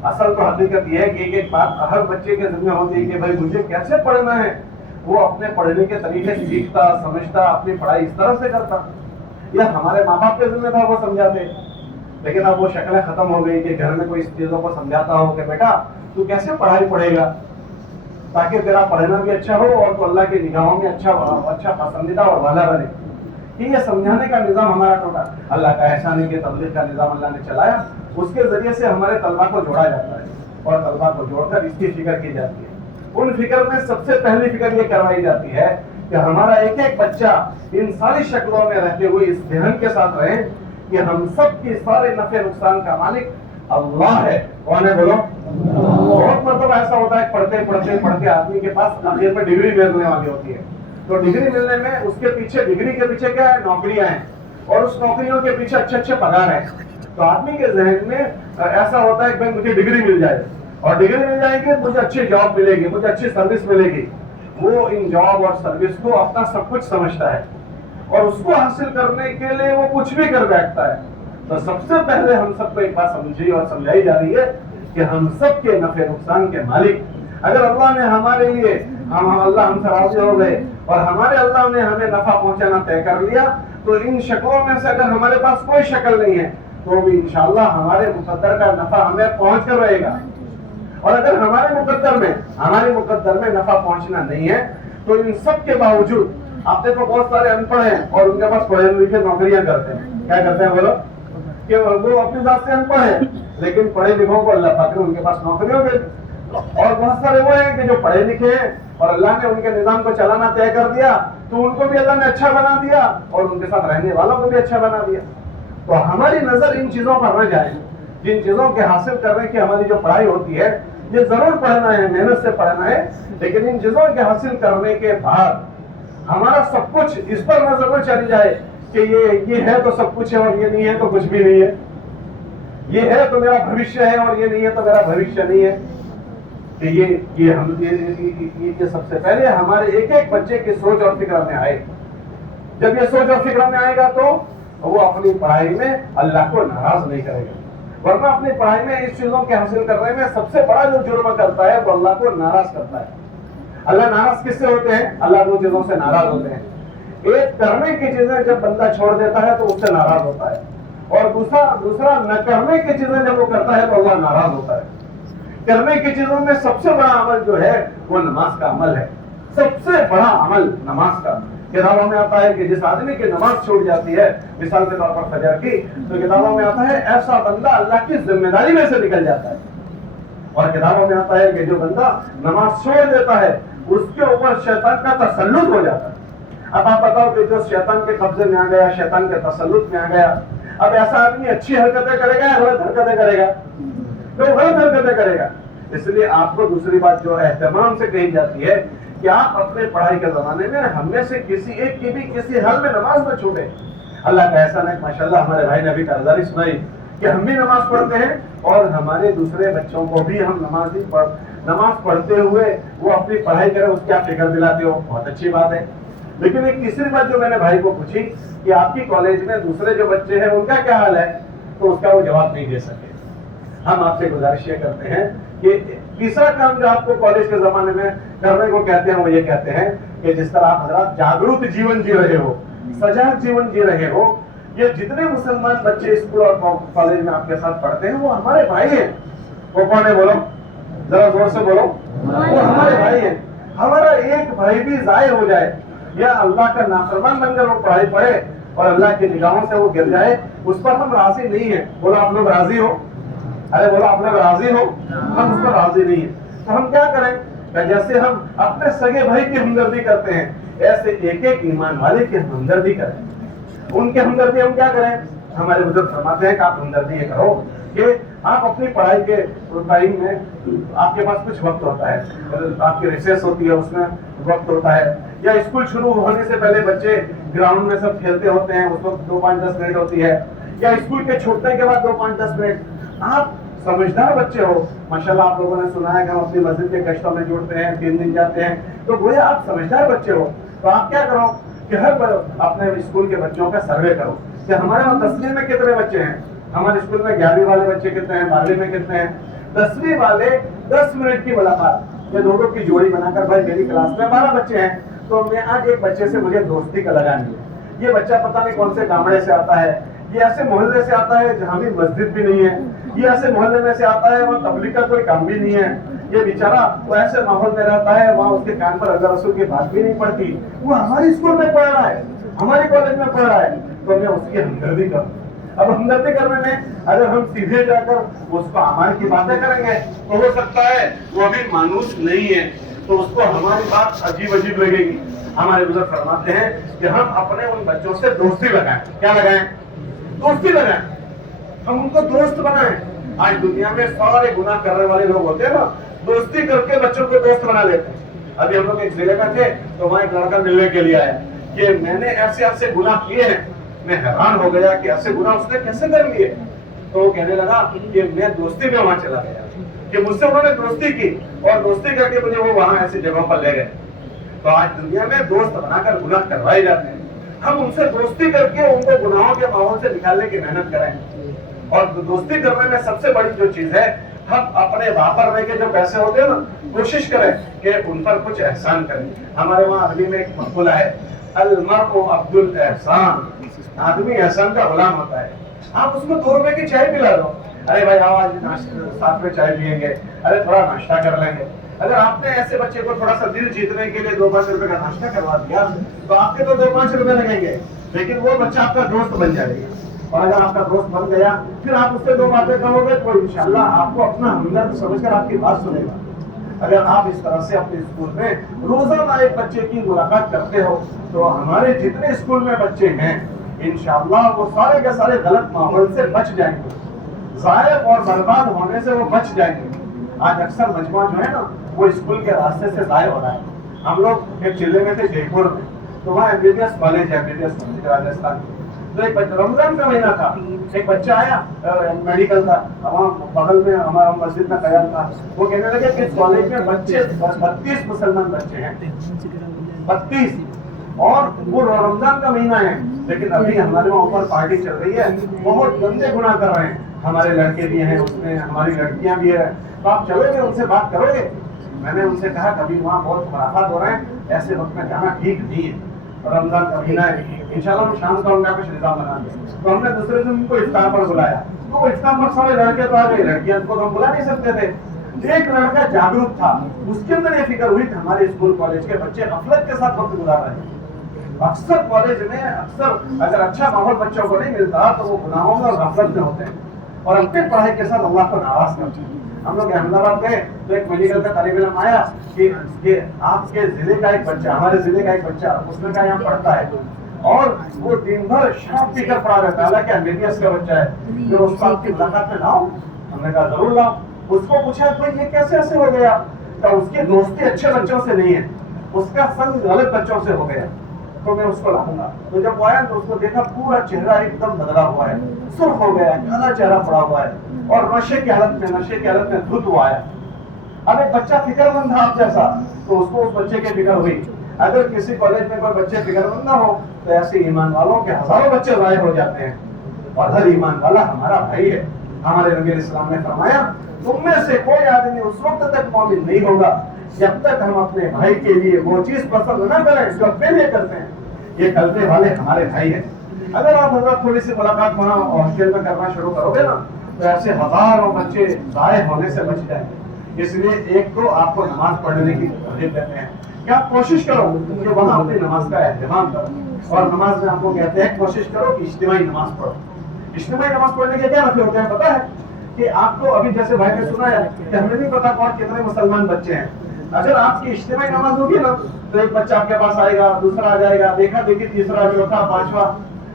असल तो हकीकत ये है कि एक एक बात हर बच्चे के जिम्मे होती है कि भाई मुझे कैसे पढ़ना है। वो अपने पढ़ने के तरीके सीखता, समझता, अपनी पढ़ाई इस तरह से करता। या हमारे माँ बाप के जिम्मे था वो समझाते, लेकिन अब वो शक्लें खत्म हो गई कि घर में कोई इस चीजों को समझाता हो कि बेटा तू कैसे पढ़ाई पढ़ेगा ताकि तेरा पढ़ना भी अच्छा हो और तो अल्लाह की निगाहों में अच्छा पसंदीदा और वाला बने। ठीक है, समझाने का निजाम हमारा टूटा। अल्लाह का एहसान है कि तबलीग का निजाम अल्लाह ने चलाया, उसके जरिए से हमारे तलबा को जोड़ा जाता है और तलबा को जोड़कर इसकी फिक्र की जाती है। उन फिक्र में सबसे पहली फिक्र ये करवाई जाती है कि हमारा एक एक बच्चा इन सारी शक्लों में रहते हुए इस ध्यान के साथ रहे कि हम सब के सारे नफे नुकसान का मालिक अल्लाह है। कौन है बोलो? बहुत मरतबा ऐसा होता है पढ़ते आदमी के पास आखिर में डिग्री मिलने वाली होती है, तो डिग्री मिलने में उसके पीछे, डिग्री के पीछे क्या है? नौकरियां हैं और उस नौकरियों के पीछे अच्छे पगार है। तो आदमी के जहन में ऐसा होता है कि भाई मुझे डिग्री मिल जाए और डिग्री मिल जाएगी, मुझे अच्छी जॉब मिलेगी, मुझे अच्छी सर्विस मिलेगी। वो इन जॉब और सर्विस को अपना सब कुछ समझता है और उसको हासिल करने के लिए वो कुछ भी कर बैठता है। तो सबसे पहले हम सबको एक बात समझी और समझाई जा रही है कि हम सब के नफे नुकसान के मालिक, अगर अल्लाह ने हमारे लिए अल्लाह हमसे राजी हो गए और हमारे अल्लाह ने हमें नफा पहुंचाना तय कर लिया, तो इन शक्लों में से अगर हमारे पास कोई शक्ल नहीं है तो भी इंशाअल्लाह हमारे मुकद्दर का नफा हमें पहुंच कर रहेगा। और अगर हमारे मुकद्दर में नफा पहुंचना नहीं है तो इन सब के बावजूद आप देखो बहुत सारे अनपढ़ हैं और उनके पास पढ़े लिखे नौकरियां करते हैं। क्या करते हैं बोलो? कि वो अपनी जात से अनपढ़ है लेकिन पढ़े लिखों को अल्लाह पाक ने उनके पास नौकरियों दे दी। और बहुत सारे वो हैं कि जो पढ़े लिखे हैं और अल्लाह ने उनके निजाम को चलाना तय कर दिया तो उनको भी अल्लाह ने अच्छा बना दिया और उनके साथ रहने वालों को भी अच्छा बना दिया। तो हमारी नजर इन चीजों पर न जाए, जिन चीजों के हासिल करने की हमारी जो पढ़ाई होती है ये जरूर पढ़ना है, मेहनत से पढ़ना है, लेकिन इन चीजों के हासिल करने के बाद हमारा सब कुछ इस पर न जरूर चली जाए कि ये है तो सब कुछ है और ये नहीं है तो कुछ भी नहीं है, ये है तो मेरा भविष्य है और ये नहीं है तो मेरा भविष्य नहीं है। कि ये सबसे पहले हमारे एक एक बच्चे की सोच और फिक्र में आए। जब ये सोच और फिक्र में आएगा तो वो अपनी पढ़ाई में अल्लाह को नाराज नहीं करेगा, वरना अपनी पढ़ाई में इस चीजों के हासिल करने में सबसे बड़ा जो जुर्म करता है वो अल्लाह को नाराज करता है। اللہ ناراض کس سے ہوتے ہیں؟ اللہ دو چیزوں سے ناراض ہوتے ہیں. ایک کرنے کی چیزیں جب بندہ چھوڑ دیتا ہے تو اس سے ناراض ہوتا ہے, اور دوسرا نہ کرنے کی چیزیں جب وہ کرتا ہے تو اللہ ناراض ہوتا ہے. کرنے کی چیزوں میں سب سے بڑا عمل جو ہے وہ نماز کا عمل ہے. سب سے بڑا عمل نماز کا. کتابوں میں آتا ہے کہ جس آدمی کی نماز چھوٹ جاتی ہے, مثال کے طور پر فجر کی, تو کتابوں میں آتا ہے ایسا بندہ اللہ کی ذمہ داری میں سے نکل جاتا ہے. اور کتابوں میں آتا ہے کہ جو بندہ نماز چھوڑ دیتا ہے اس کے اوپر شیطان کا تسلط ہو جاتا ہے. اب آپ بتاؤ کہ جو شیطان کے قبضے میں آ گیا, شیطان کے تسلط میں آ گیا, اب ایسا آدمی اچھی حرکتیں کرے گا یا غلط حرکتیں کرے گا؟ تو غلط حرکتیں کرے گا. اس لیے آپ کو دوسری بات جو اہتمام سے کہی جاتی ہے کہ آپ اپنے پڑھائی کے زمانے میں ہم میں سے کسی ایک کی بھی کسی حال میں نماز نہ چھوڑیں. اللہ کا احسان ہے ماشاءاللہ, ہمارے بھائی نے ابھی کارگزاری سنائی کہ ہم بھی نماز پڑھتے ہیں اور ہمارے دوسرے بچوں کو بھی ہم نماز پڑھتے ہوئے وہ اپنی پڑھائی کرے, اس کی آپ فکر دلاتے ہو, بہت اچھی بات ہے. لیکن ایک تیسری بات جو میں نے بھائی کو پوچھی کہ آپ کی کالج میں دوسرے جو بچے ہیں ان کا کیا حال ہے, تو اس کا وہ جواب نہیں دے سکے. ہم آپ سے گزارش یہ کرتے ہیں کہ تیسرا کام جو آپ کو کالج کے زمانے میں کرنے کو کہتے ہیں وہ یہ کہتے ہیں کہ جس طرح آپ حضرات جاگروک جیون جی رہے ہو, سجاگ جیون جی رہے ہو, یہ جتنے مسلمان بچے اسکول اور کالج میں آپ کے ساتھ پڑھتے ہیں وہ ہمارے بھائی ہیں. وہ کون ہے بولو, ذرا زور سے بولو. وہ ہمارے بھائی ہیں. ہمارا ایک بھائی بھی ضائع ہو جائے یا اللہ کا نافرمان بن کر وہ پڑھائی پڑھے اور اللہ کی نگاہوں سے وہ گر جائے, اس پر ہم راضی نہیں ہیں. بولو آپ لوگ راضی ہو؟ ارے بولو آپ لوگ راضی ہو؟ ہم اس پر راضی نہیں ہیں. تو ہم کیا کریں کہ جیسے ہم اپنے سگے بھائی کی ہمدردی کرتے ہیں ایسے ایک ایک ایمان والے کی ہمدردی کریں. ان کی ہمدردی ہم کیا کریں؟ ہمارے بزرگ فرماتے ہیں کہ آپ ہمدردی یہ کرو کہ آپ اپنی پڑھائی کے ٹائم میں آپ کے پاس کچھ وقت ہوتا ہے, آپ کی ریسیس ہوتی ہے, اس میں وقت ہوتا ہے, یا اسکول شروع ہونے سے پہلے بچے گراؤنڈ میں سب کھیلتے ہوتے ہیں, اس وقت 2-5-10 منٹ ہوتی ہے, یا اسکول کے چھوٹنے کے بعد 2-5-10 منٹ. آپ سمجھدار بچے ہو ماشاءاللہ, آپ لوگوں نے سنا ہے کہ ہم اپنی مسجد کے گشتوں میں جڑتے ہیں, 3 دن جاتے ہیں, تو گویا آپ سمجھدار بچے ہو. تو آپ کیا کرو کہ ہر بار اپنے اسکول کے بچوں کا سروے کرو کہ ہمارے وہاں 10ویں میں کتنے بچے ہیں, ہمارے اسکول میں 11ویں والے بچے کتنے ہیں, 12ویں میں کتنے ہیں. 10ویں والے 10 منٹ کی ملاقات یا دو کی جوڑی بنا کر, بھائی میری کلاس میں 12 بچے ہیں تو میں آج ایک بچے سے مجھے دوستی کا لگانی ہے. یہ بچہ پتہ نہیں کون سے گامڑے سے آتا ہے, یہ ایسے محلے سے آتا ہے جہاں بھی مسجد بھی نہیں ہے, یہ ایسے محلے میں سے آتا ہے وہاں تبلیغ کا کوئی کام بھی نہیں ہے, یہ بیچارہ وہ ایسے ماحول میں رہتا ہے وہاں اس کے کان پر اللہ رسول کی بات بھی نہیں پڑتی, وہ ہماری اسکول میں پڑھ رہا ہے, ہماری کالج میں پڑھ رہا ہے, تو میں اس کی ہمدردی کروں. اب ہمدردی کرنے میں اگر ہم سیدھے جا کر اس کو امان کی باتیں کریں گے تو ہو سکتا ہے وہ بھی مانوس نہیں ہے, تو اس کو ہماری بات عجیب عجیب لگے گی. ہمارے بزرگ فرماتے ہیں کہ ہم اپنے ان بچوں سے دوستی لگائیں. کیا لگائیں؟ دوستی لگائیں. ہم ان کو دوست بنائیں. آج دنیا میں سارے گناہ کرنے والے لوگ ہوتے ہیں نا, دوستی کر کے بچوں کو دوست بنا لیتے ہیں. ابھی ہم لوگ ایک ضلع میں تھے تو وہاں ایک لڑکا ملنے کے لیے آیا کہ میں نے ایسے ایسے گناہ کیے ہیں. میں حیران ہو گیا کہ ایسے گناہ اس نے کیسے کر لیے. تو وہ کہنے لگا کہ میں دوستی میں وہاں چلا گیا, کہ مجھ سے انہوں نے دوستی کی اور دوستی کر کے مجھے وہ وہاں ایسی جگہوں پر لے گئے. تو آج دنیا میں دوست بنا کر گناہ کروائے جاتے ہیں. ہم ان سے دوستی کر کے ان کو گناہوں کے ماحول سے نکالنے کی محنت کریں. اور دوستی کرنے میں سب سے بڑی جو چیز ہے, ہم اپنے واپرنے کے جو پیسے ہوتے ہیں نا, کوشش کریں کہ ان پر کچھ احسان کریں. ہمارے وہاں عربی میں ایک مقولہ ہے, المرء عبد الاحسان, آدمی احسان کا غلام ہوتا ہے. آپ اس کو 2 روپے کی چائے پلا دو, ارے بھائی آؤ آج ساتھ میں چائے پیئیں گے, ارے تھوڑا ناشتہ کر لیں گے. اگر آپ نے ایسے بچے کو تھوڑا سا دل جیتنے کے لیے 2-5 روپے کا ناشتہ کروا دیا تو آپ کے تو 2-5 روپے لگیں گے, لیکن وہ بچہ آپ کا دوست بن جائے گا. اور اگر آپ کا دوست بن گیا پھر آپ اس سے 2 باتیں کہو گے تو انشاءاللہ آپ کو اپنا ہمدرد سمجھ کر آپ کی بات سنے گا. اگر آپ اس طرح سے اپنے اسکول میں روزانہ ایک بچے کی ملاقات کرتے ہو تو ہمارے جتنے اسکول میں بچے ہیں انشاءاللہ وہ سارے کے سارے غلط ماحول سے بچ جائیں گے, ضائع اور برباد ہونے سے وہ بچ جائیں گے. آج اکثر مجموعہ جو ہے نا وہ اسکول کے راستے سے ضائع ہو رہا ہے. ہم لوگ ایک ضلع میں تھے جے پور میں, تو وہاں MBBS کالج ہے, MBBS کالج راجستھان. تو ایک رمضان کا مہینہ تھا, ایک بچہ آیا میڈیکل کا, وہاں بغل میں ہمارا مسجد میں قیام تھا. وہ کہنے لگے کہ اس کالج میں بچے 32 مسلمان بچے ہیں, 32, اور وہ رمضان کا مہینہ ہے, لیکن ابھی ہمارے وہاں اوپر پارٹی چل رہی ہے, بہت گندے گناہ کر رہے ہیں. ہمارے لڑکے بھی ہیں اس میں, ہماری لڑکیاں بھی ہیں. تو آپ چلو گے ان سے بات کرو گے؟ میں نے ان سے کہا کبھی وہاں بہت خرافات ہو رہے ہیں, ایسے وقت میں جانا ٹھیک نہیں ہے, اور رمضان کا مہینہ ہے, انشاءاللہ ہم شام کا ان کا کچھ نظام بنا دیں. تو ہم نے دوسرے دن ان کو افطار پر بلایا, تو افطار پر سارے لڑکے تو آ گئے, لڑکیاں کو تو ہم بلا نہیں سکتے تھے. ایک لڑکا جاگروک تھا, اس کے اندر یہ فکر ہوئی کہ ہمارے اسکول کالج کے بچے غفلت کے ساتھ وقت گزار رہے ہیں. اکثر کالج میں اگر اچھا ماحول بچوں کو نہیں ملتا تو وہ گناہوں میں اور غفلت میں ہوتے ہیں, اور اپنی پڑھائی کے ساتھ اللہ کو ناراض کرتے ہیں. ہم لوگ احمد آباد گئے تو ایک میڈیکل کا طالب علم آیا کہ آپ کے ضلع کا ایک بچہ, ہمارے ضلع کا ایک بچہ اس نے کہا یہاں پڑھتا ہے, اور وہ دن بھر شام پی کر پڑھا رہتا ہے, حالانکہ MBBS کا بچہ ہے. جو اس بات کی ملاقات میں لاؤ, ہم نے کہا ضرور لاؤ. اس کو پوچھا بھائی یہ کیسے ایسے ہو گیا, تو اس کی دوستی اچھے بچوں سے نہیں ہے, اس کا سنگ غلط بچوں سے ہو گیا, تو میں اس کو لاؤں گا. تو جب وہ آیا تو اس کو دیکھا پورا چہرہ ایک دم بدلا ہوا ہے, سرخ ہو گیا ہے, کالا چہرہ پڑا ہوا ہے, اور نشے کی حالت میں دھت ہوا ہے. اب ایک بچہ فکر مند تھا آپ جیسا, تو اس کو اس بچے کی فکر ہوئی. اگر کسی کالج میں کوئی بچے فکر مند نہ ہو تو ایسے ایمان والوں کے ہزاروں بچے ضائع ہو جاتے ہیں, اور ہر ایمان والا ہمارا بھائی ہے. ہمارے نبی علیہ السلام نے فرمایا تم میں سے کوئی آدمی اس وقت تک مومن نہیں ہوگا جب تک ہم اپنے بھائی کے لیے وہ چیز پسند نہ کریں جو اپنے لیے کرتے ہیں. یہ کرنے والے ہمارے بھائی ہیں. اگر آپ حضرات تھوڑی سی ملاقات وہاں ہاسٹل میں کرنا شروع کرو گے نا, تو ایسے ہزاروں بچے ضائع ہونے سے بچ جائیں گے. اس لیے ایک تو آپ کو نماز پڑھنے کی ترغیب دیتے ہیں کہ آپ کوشش کرو کہ وہاں اپنی نماز کا اہتمام کرو, اور نماز میں آپ کو کہتے ہیں کوشش کرو کہ اجتماعی نماز پڑھو. اجتماعی نماز پڑھنے کے کیا نفع ہوتے ہیں پتہ ہے؟ کہ آپ کو ابھی جیسے بھائی نے سنا ہے کہ ہمیں نہیں پتا کون کتنے مسلمان بچے ہیں. اگر آپ کی اجتماعی نماز ہوگی نا تو ایک بچہ آپ کے پاس آئے گا, دوسرا آ جائے گا, دیکھا دیکھی تیسرا, چوتھا, پانچواں.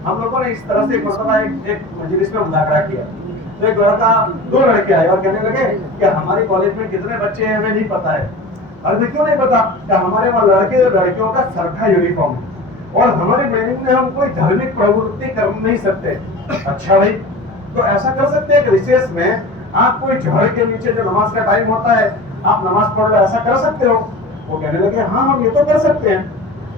ہم لوگوں نے اس طرح سے ایک مرتبہ ایک مجلس میں مذاکرہ کیا, تو ایک لڑکا, دو لڑکے آئے اور کہنے لگے کہ ہماری کالج میں کتنے بچے ہیں ہمیں نہیں پتا ہے. اور کیوں نہیں پتا؟ کہ ہمارے وہاں لڑکے اور لڑکیوں کا سرکھا یونیفارم ہے, اور ہماری بلڈنگ میں ہم کوئی دھارمک پروتی کر نہیں سکتے. اچھا بھائی, تو ایسا کر سکتے ہیں کہ ریسیس میں آپ کوئی جھاڑ کے نیچے جو نماز کا ٹائم ہوتا ہے آپ نماز پڑھ لو, ایسا کر سکتے ہو؟ وہ کہنے لگے ہاں ہم یہ تو کر سکتے ہیں.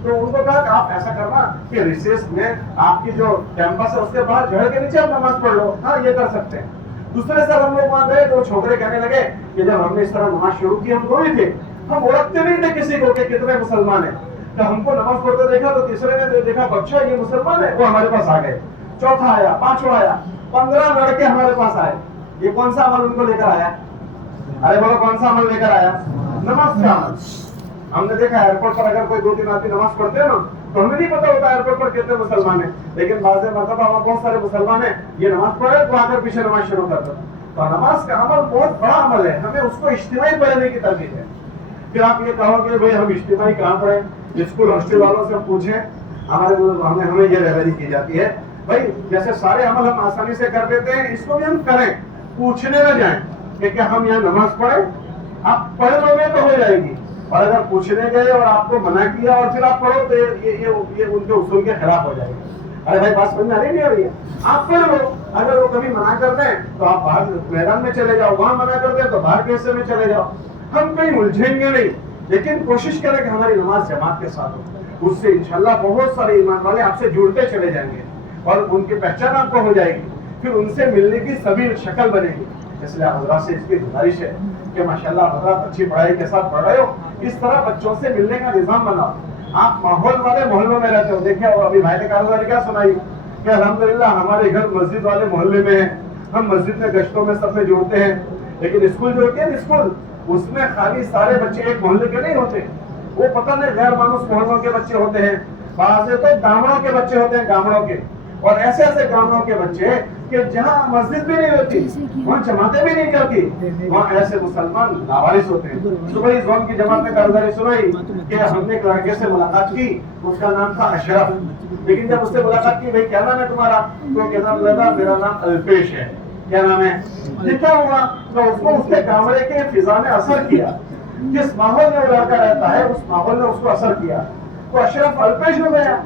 تو ان کو کہا کہ آپ ایسا کرنا کہ ریسیس میں آپ کی جو کیمپس ہے اس کے باہر جھاڑ کے نیچے آپ نماز پڑھ لو. ہاں یہ کر سکتے ہیں. دوسرے سال ہم لوگ وہاں گئے تو چھوکرے کہنے لگے کہ جب ہم نے اس طرح نماز شروع کی ہم دو ہی تھے, ہم اوڑکتے نہیں تھے کسی کو کہ کتنے مسلمان ہیں. تو ہم کو نماز پڑھتے دیکھا تو تیسرے نے دیکھا بچہ یہ مسلمان ہے, وہ ہمارے پاس آ گئے. چوتھا آیا, پانچواں آیا, 15 لڑکے ہمارے پاس آئے. یہ کون سا عمل ان کو لے کر آیا؟ ارے بولو کون سا عمل لے کر آیا؟ نماز کا عمل. ہم نے دیکھا ایئرپورٹ پر اگر کوئی 2-3 آدمی نماز پڑھتے ہیں نا تو ہمیں نہیں پتا ہوتا ایئرپورٹ پر کتنے مسلمان ہیں, لیکن بعض مرتبہ وہاں بہت سارے مسلمان ہیں, یہ نماز پڑھے تو آ کر پیچھے نماز شروع کر دو. تو نماز کا عمل بہت بڑا عمل ہے, ہمیں اس کو اجتماعی پڑھنے کی ترغیب ہے. پھر آپ یہ کہو کہ بھائی ہم اجتماعی کہاں پڑھیں, اسکول ہاسٹل والوں سے پوچھیں, ہمیں یہ رہبری کی جاتی ہے بھائی جیسے سارے عمل ہم آسانی سے کر دیتے ہیں اس کو بھی ہم کریں, پوچھنے نہ جائیں کہ کیا ہم یہاں نماز پڑھیں. آپ پڑھ لو گے تو ہو جائے گی, اور اگر پوچھنے گئے اور آپ کو منع کیا اور پھر آپ پڑھو تو یہ ان کے اصول کے خلاف ہو جائے گا. ارے بھائی بات سمجھ میں آ رہی ہے؟ آپ پڑھ لو, اگر وہ کبھی منع کر دیں تو آپ باہر میدان میں چلے جاؤ, وہاں منع کر دیں تو باہر کے حصے میں چلے جاؤ. ہم کہیں الجھیں گے نہیں, لیکن کوشش کریں کہ ہماری نماز جماعت کے ساتھ ہو. اس سے انشاءاللہ بہت سارے ایمان والے آپ سے جڑتے چلے جائیں گے اور ان کی پہچان آپ کو ہو جائے گی, پھر ان سے ملنے کی سبھی شکل بنے گی. اس لیے حضرات سے اس کی گزارش ہے کہ ماشاءاللہ حضرات اچھی پڑھائی کے ساتھ پڑھ رہے ہو, اس طرح بچوں سے ملنے کا نظام بناؤ. آپ ماحول والے محلوں میں رہتے ہو, دیکھیں ابھی بھائی نے کارگزاری کیا سنائی کہ الحمدللہ ہمارے گھر مسجد والے محلے میں ہیں, ہم مسجد میں گشتوں میں سب میں جوڑتے ہیں. لیکن اسکول جو ہوتے ہیں اسکول, اس میں خالی سارے بچے ایک محلے کے نہیں ہوتے, وہ پتہ نہیں غیر مانوس محلوں کے بچے ہوتے ہیں, بعض تو گامڑوں کے بچے ہوتے ہیں, گامڑوں کے, اور ایسے ایسے گامڑوں کے بچے کہ جہاں مسجد بھی نہیں ہوتی, وہاں جماعتیں بھی نہیں جاتی, وہاں ایسے مسلمان لاوارث ہوتے ہیں. صبح ہی زون کی جماعت میں کارگزاری سنائی کہ ہم نے ایک لڑکے سے ملاقات کی, اس کا نام تھا اشرف, لیکن جب اس سے ملاقات کی بھائی کیا نام ہے تمہارا, تو کہنا لگا میرا نام الپیش ہے. کیا نام ہے؟ کیا ہوا؟ تو اس کو اس کے کامرے کے فضا نے اثر کیا, جس ماحول میں وہ لڑکا رہتا ہے اس ماحول نے اس کو اثر کیا, تو اشرف الپیش ہو گیا.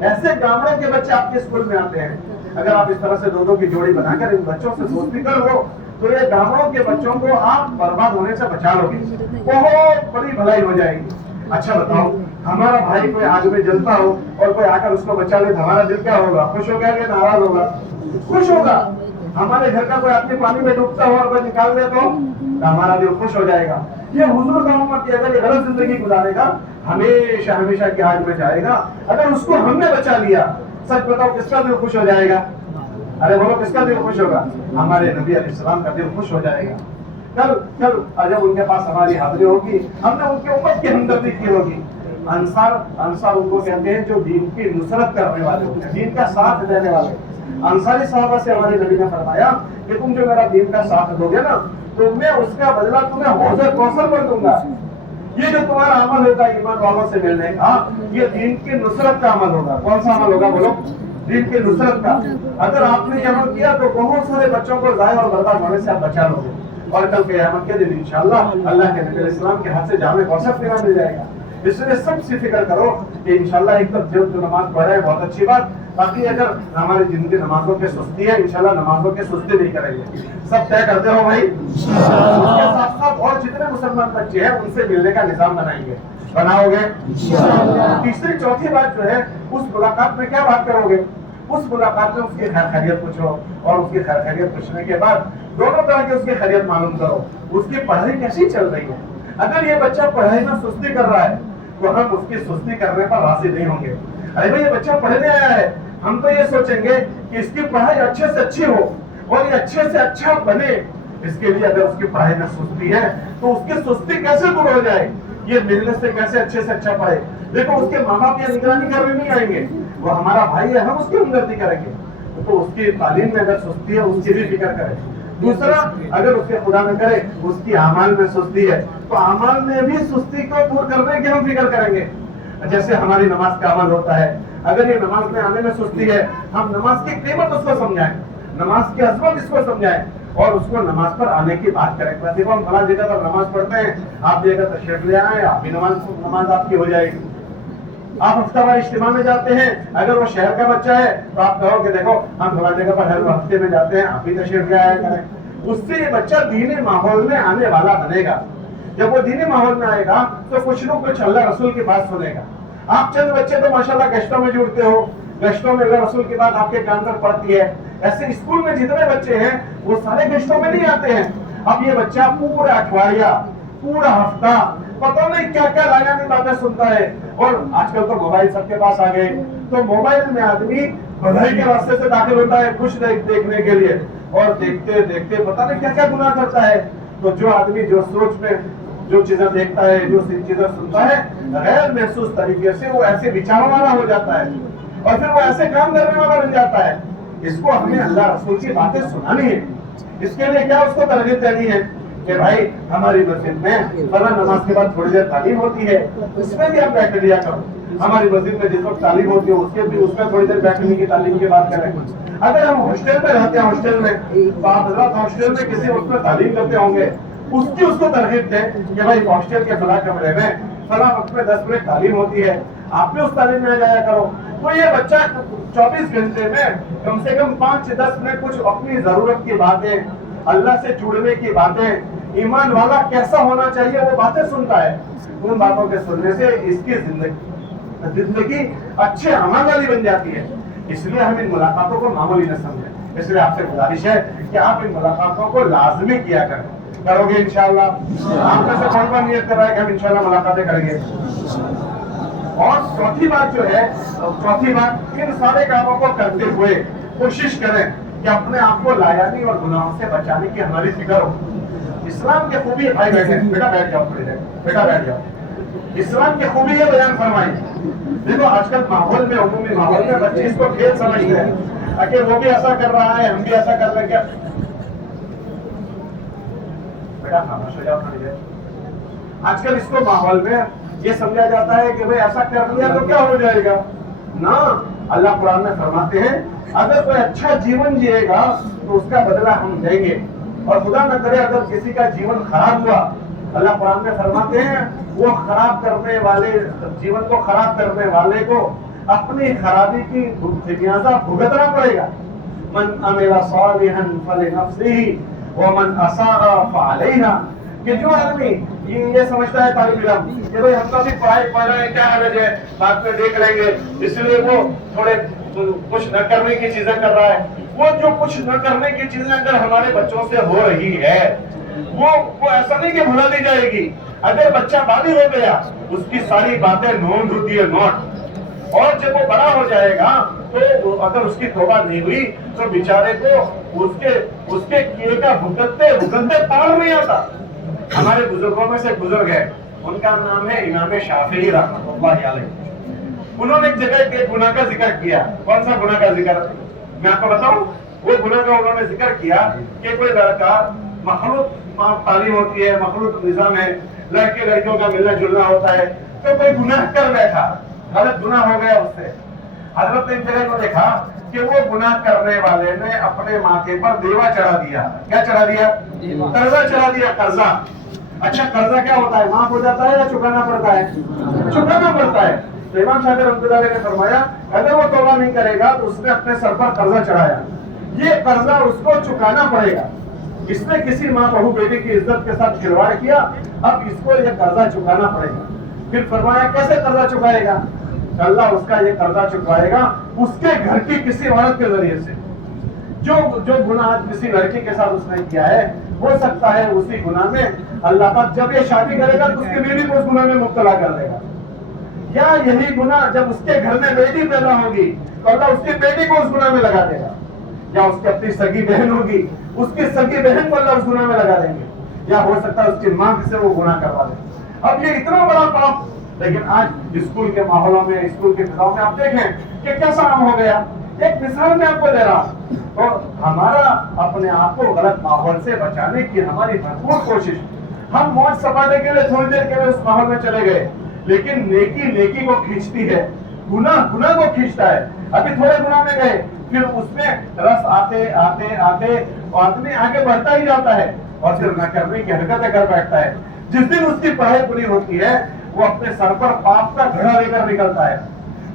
ایسے گامڑوں کے بچے آپ کے اسکول میں آتے ہیں. اگر آپ اس طرح سے دو کی جوڑی بنا کر ان بچوں سے دوستی کر لو تو یہ گامڑوں کے بچوں کو آپ برباد ہونے سے بچا لو گے, بہت بڑی بھلائی ہو جائے گی. اچھا بتاؤ, ہمارا بھائی کوئی آگ میں جلتا ہو اور کوئی آ کر اس کو بچا لے تو ہمارا دل کیا ہوگا؟ خوش ہو گیا کہ ناراض ہوگا؟ خوش ہوگا. ہمارے گھر کا کوئی آدمی پانی میں ڈوبتا ہو اور کوئی نکال دے تو ہمارا دل خوش ہو جائے گا. یہ حضور کا امت اگر یہ غلط زندگی گزارے گا ہمیشہ ہمیشہ کی آگ میں جائے گا. اگر اس کو ہم نے بچا لیا, سچ بتاؤ کس کا دل خوش ہو جائے گا؟ ارے بولو کس کا دل خوش ہوگا؟ ہمارے نبی علیہ السلام کا دل خوش ہو جائے گا. کل جب ان کے پاس ہماری حاضری ہوگی, ہم نے ان کی امت کی ہمدردی کی ہوگی. انصار ان کو کہتے ہیں جو دین کی نصرت کرنے والے ہوتے ہیں, دین کا ساتھ دینے والے. انصاری صحابہ سے ہمارے نبی نے فرمایا کہ تم جو میرا دین کا ساتھ دو گے نا تو میں اس کا بدلہ تمہیں حوض کوثر پر دوں گا. یہ جو تمہارا عمل ہوگا ایمان والوں سے ملنے کا, یہ دین کی نصرت کا عمل ہوگا. کون سا عمل ہوگا بولو؟ دین کی نصرت کا. اگر آپ نے یہ عمل کیا تو بہت سارے بچوں کو ضائع اور برباد ہونے سے آپ بچا لو گے, اور کل قیامت کے دن انشاءاللہ اللہ کے نبی علیہ السلام کے ہاتھ سے جامع کوثر پینا مل جائے گا. اس لیے سب سے فکر کرو کہ انشاءاللہ ایک طرف جو نماز پڑھ رہے ہیں بہت اچھی بات, باقی اگر ہماری زندگی نمازوں کے سستی ہے انشاءاللہ نمازوں کے سستی نہیں کریں گے. سب طے کرتے ہو بھائی؟ اس کے ساتھ ساتھ اور جتنے مسلمان بچے ہیں ان سے ملنے کا نظام بنائیں گے, بناؤ گے؟ تیسری چوتھی بات جو ہے اس ملاقات میں کیا بات کرو گے؟ اس ملاقات میں اس کی خیر خیریت پوچھو, اور اس کی خیر خیریت پوچھنے کے بعد دونوں طرح کی اس کی خیریت معلوم کرو. اس کی پڑھائی کیسی چل رہی ہے؟ اگر یہ بچہ پڑھائی میں سستی کر رہا ہے تو ہم اس کی سستی کرنے پر راضی نہیں ہوں گے. ارے بھائی یہ بچہ پڑھنے آیا ہے, ہم تو یہ سوچیں گے کہ اس کی پڑھائی اچھے سے اچھی ہو اور یہ اچھے سے اچھا بنے. اس کے لیے اگر اس کی پڑھائی میں سستی ہے تو اس کی سستی کیسے دور ہو جائے, یہ ملنے سے کیسے اچھے سے اچھا پڑھے. دیکھو اس کے ماں باپ یہ نگرانی کرنے نہیں آئیں گے, وہ ہمارا بھائی ہے, ہم اس کی ہمدردی کریں گے. تو اس کی تعلیم میں اگر سستی ہے اس کی بھی فکر کریں. دوسرا, اگر اس کے خدا نہ کرے اس کی اعمال میں سستی ہے تو اعمال میں بھی سستی کو دور کرنے کی ہم فکر کریں گے. جیسے ہماری نماز کا عمل ہوتا ہے, اگر یہ نماز میں آنے میں سستی ہے, ہم نماز کی قیمت اس کو سمجھائیں, نماز کی عظمت اس کو سمجھائیں, اور اس کو نماز پر آنے کی بات کریں. دیکھو ہم فلاں جگہ پر نماز پڑھتے ہیں, آپ بھی اگر تشریف لے آئے آپ بھی نماز آپ کی ہو جائے گی. آپ ہفتہ وار اجتماع میں جاتے ہیں, اگر وہ شہر کا بچہ ہے تو آپ کہو کہ دیکھو ہم فلاں جگہ پر ہر ہفتے میں جاتے ہیں, آپ بھی تشریف لے آیا کریں. اس سے یہ بچہ دینی ماحول میں آنے والا بنے گا. جب وہ دینی ماحول میں آئے گا تو کچھ نہ کچھ اللہ رسول کی بات سنے گا. آپ چند بچے تو ماشاءاللہ گشتوں میں جڑتے ہو, گشتوں میں اللہ رسول کی بات آپ کے کان پر پڑتی ہے. ایسے اسکول میں جتنے بچے ہیں وہ سارے گشتوں میں نہیں آتے ہیں. اب یہ بچہ پورا اٹھواریہ, پورا ہفتہ پتہ نہیں کیا کیا لایانی باتیں سنتا ہے. اور آج کل تو موبائل سب کے پاس آ گئے, تو موبائل میں آدمی بھلائی کے راستے سے داخل ہوتا ہے کچھ دیکھنے کے لیے, اور دیکھتے دیکھتے پتہ نہیں کیا کیا گناہ کرتا ہے. تو جو آدمی جو سوچ میں جو چیزیں دیکھتا ہے, جو چیزیں سنتا ہے, غیر محسوس طریقے سے وہ ایسے بچاروں والا ہو جاتا ہے اور پھر وہ ایسے کام کرنے والا بن جاتا ہے. اس کو ہمیں اللہ رسول کی باتیں سنانی ہے. اس کے لیے کیا اس کو ترغیب دینی ہے کہ بھائی ہماری مسجد میں فلاں نماز کے بعد تھوڑی دیر تعلیم ہوتی ہے, اس میں بھی آپ بیٹھ لیا کرو. ہماری مسجد میں جس وقت تعلیم ہوتی ہے اس میں تھوڑی دیر بیٹھنے کی تعلیم کی بات کریں. اگر ہم ہاسٹل میں رہتے ہیں, ہاسٹل میں تو آپ حضرات ہاسٹل میں کسی وقت میں تعلیم کرتے ہوں گے, اس کو ترغیب دیں کہ بھائی ہاسٹل کے فلاں کمرے میں فلاں وقت میں 10 منٹ تعلیم ہوتی ہے, آپ بھی اس تعلیم میں آ جایا کرو. تو یہ بچہ 24 گھنٹے میں کم سے کم 5 سے 10 منٹ کچھ اپنی ضرورت کی باتیں, اللہ سے جڑنے کی باتیں, ایمان والا کیسا ہونا چاہیے وہ باتیں سنتا ہے. ان باتوں کے سننے سے اس کی زندگی اچھے عمل والی بن جاتی ہے. اس لیے ہم ان ملاقاتوں کو معمولی نہ سمجھیں. اس لیے آپ سے گزارش ہے کہ آپ ان ملاقاتوں کو لازمی کیا کریں. کرو گے انشاءاللہ؟ آپ میں سے کون نیت کر رہا ہے کہ ہم انشاءاللہ ملاقاتیں کریں گے؟ اور چوتھی بات جو ہے, ان سارے کاموں کو کرتے ہوئے کوشش کریں کہ اپنے آپ کو لایانی اور گناہوں سے بچانے کی ہماری فکر ہو. اسلام کی خوبی, بھائی بیٹھے, بیٹا بیٹھ جاؤ, بیٹا بیٹھ جاؤ. اسلام کی خوبی یہ بیان فرمائی. دیکھو آج کل ماحول میں, عمومی ماحول میں بچے اس کو کھیل سمجھتے ہیں کہ وہ بھی ایسا کر رہا ہے ہم بھی ایسا کر لیں گے. بیٹا خاموش ہو جاؤ تھوڑی دیر. آج کل اس کو ماحول میں یہ سمجھا جاتا ہے کہ بھئی ایسا کر لیا تو کیا ہو جائے گا. نہ, اللہ قرآن میں فرماتے ہیں اگر کوئی اچھا جیون جیے گا تو اس کا بدلہ ہم دیں گے, اور خدا نہ کرے اگر کسی کا جیون خراب ہوا, اللہ قرآن میں فرماتے ہیں وہ خراب کرنے والے جیون کو خراب کرنے والے کو اپنی خرابی کی خمیازہ بھگتنا پڑے گا. من عمل صالحا فلنفسه ومن اساء فعليها. کہ جو آدمی یہ سمجھتا ہے طالب علم کہ بھئی ہم تو ابھی پڑھائی پڑھ رہے ہیں, کیا حرج ہے, بعد میں دیکھ لیں گے, اس لیے وہ تھوڑے کچھ نہ کرنے کی چیزیں کر رہا ہے. وہ جو کچھ نہ کرنے کی چیزیں اگر ہمارے بچوں سے ہو رہی ہے वो ऐसा नहीं कि भुला दी जाएगी। अगर बच्चा बालिग हो गया, उसकी सारी बातें नोट होती है, नोट। और जब वो बड़ा हो जाएगा तो अगर उसकी तौबा नहीं हुई तो बेचारे को उसके किए का भुगतते पार नहीं आता। हमारे बुजुर्गों में से गुजर गए, उनका नाम है इमाम शाफी रहमतुल्लाह अलैह। उन्होंने एक जगह के गुनाह का जिक्र किया। कौन सा गुनाह का जिक्र? मैं आपको बताऊं, वो गुनाह का उन्होंने जिक्र किया कि कोई लड़का, मखलूत तालीम होती है, मखलूत निजाम है, लड़के लड़कियों का मिलना जुलना होता है, तो कोई गुनाह कर बैठा, गलत गुनाह हो गया उससे। हजरत ने एक जगह को देखा कि वो गुनाह करने वाले ने अपने माथे पर देवा चढ़ा दिया। क्या चढ़ा दिया? कर्जा चढ़ा दिया, कर्जा। अच्छा, कर्जा क्या होता है? माफ हो जाता है या चुकाना पड़ता है? चुकाना पड़ता है। तो इमाम शाफी रहमतुल्लाह अलैह ने फरमाया, अगर वो तौबा नहीं करेगा तो उसने अपने सर पर कर्जा चढ़ाया, ये कर्जा उसको चुकाना पड़ेगा। इसने किसी माँ बहू बेटी की इज्जत के साथ खिलवाड़ किया, अब इसको ये कर्जा चुकाना पड़ेगा। फिर फरमाया, कैसे कर्जा चुकाएगा? अल्लाह उसका ये कर्जा चुकाएगा उसके घर की किसी औरत के जरिए से। जो गुनाह किसी लड़की के साथ उसने किया है, हो सकता है उसी गुनाह में अल्लाह पाक जब ये शादी करेगा तो उसकी बीवी को उस गुनाह में मुब्तला कर देगा। या यही गुनाह जब उसके घर में बेटी पैदा होगी तो अल्लाह उसकी बेटी को उस गुनाह में लगा देगा। या उसकी अपनी सगी बहन होगी, उसकी सगी बहन को अल्लाह उस गुनाह में लगा देंगे। या हो सकता है उसकी माँ से वो गुनाह करवा दे। अब ये इतना बड़ा पाप, लेकिन आज स्कूल के माहौलों में, स्कूल के फिजाओं में आप देखें कि कैसा आम हो गया। एक मिसाल मैं आपको दे रहा हूं। तो हमारा अपने आप को गलत माहौल से बचाने की हमारी भरपूर कोशिश। हम मौज सपाटे के लिए थोड़ी देर के लिए उस माहौल में चले गए, लेकिन नेकी नेकी को खींचती है, गुनाह गुनाह को खींचता है। अभी थोड़े गुनाह में गए, फिर उसमें रस आते आते आते आदमी आगे बढ़ता ही जाता है और फिर न करने की हरकतें कर बैठता है। जिस दिन उसकी पढ़ाई पूरी होती है, वो अपने सर पर पाप का घड़ा लेकर निकलता है।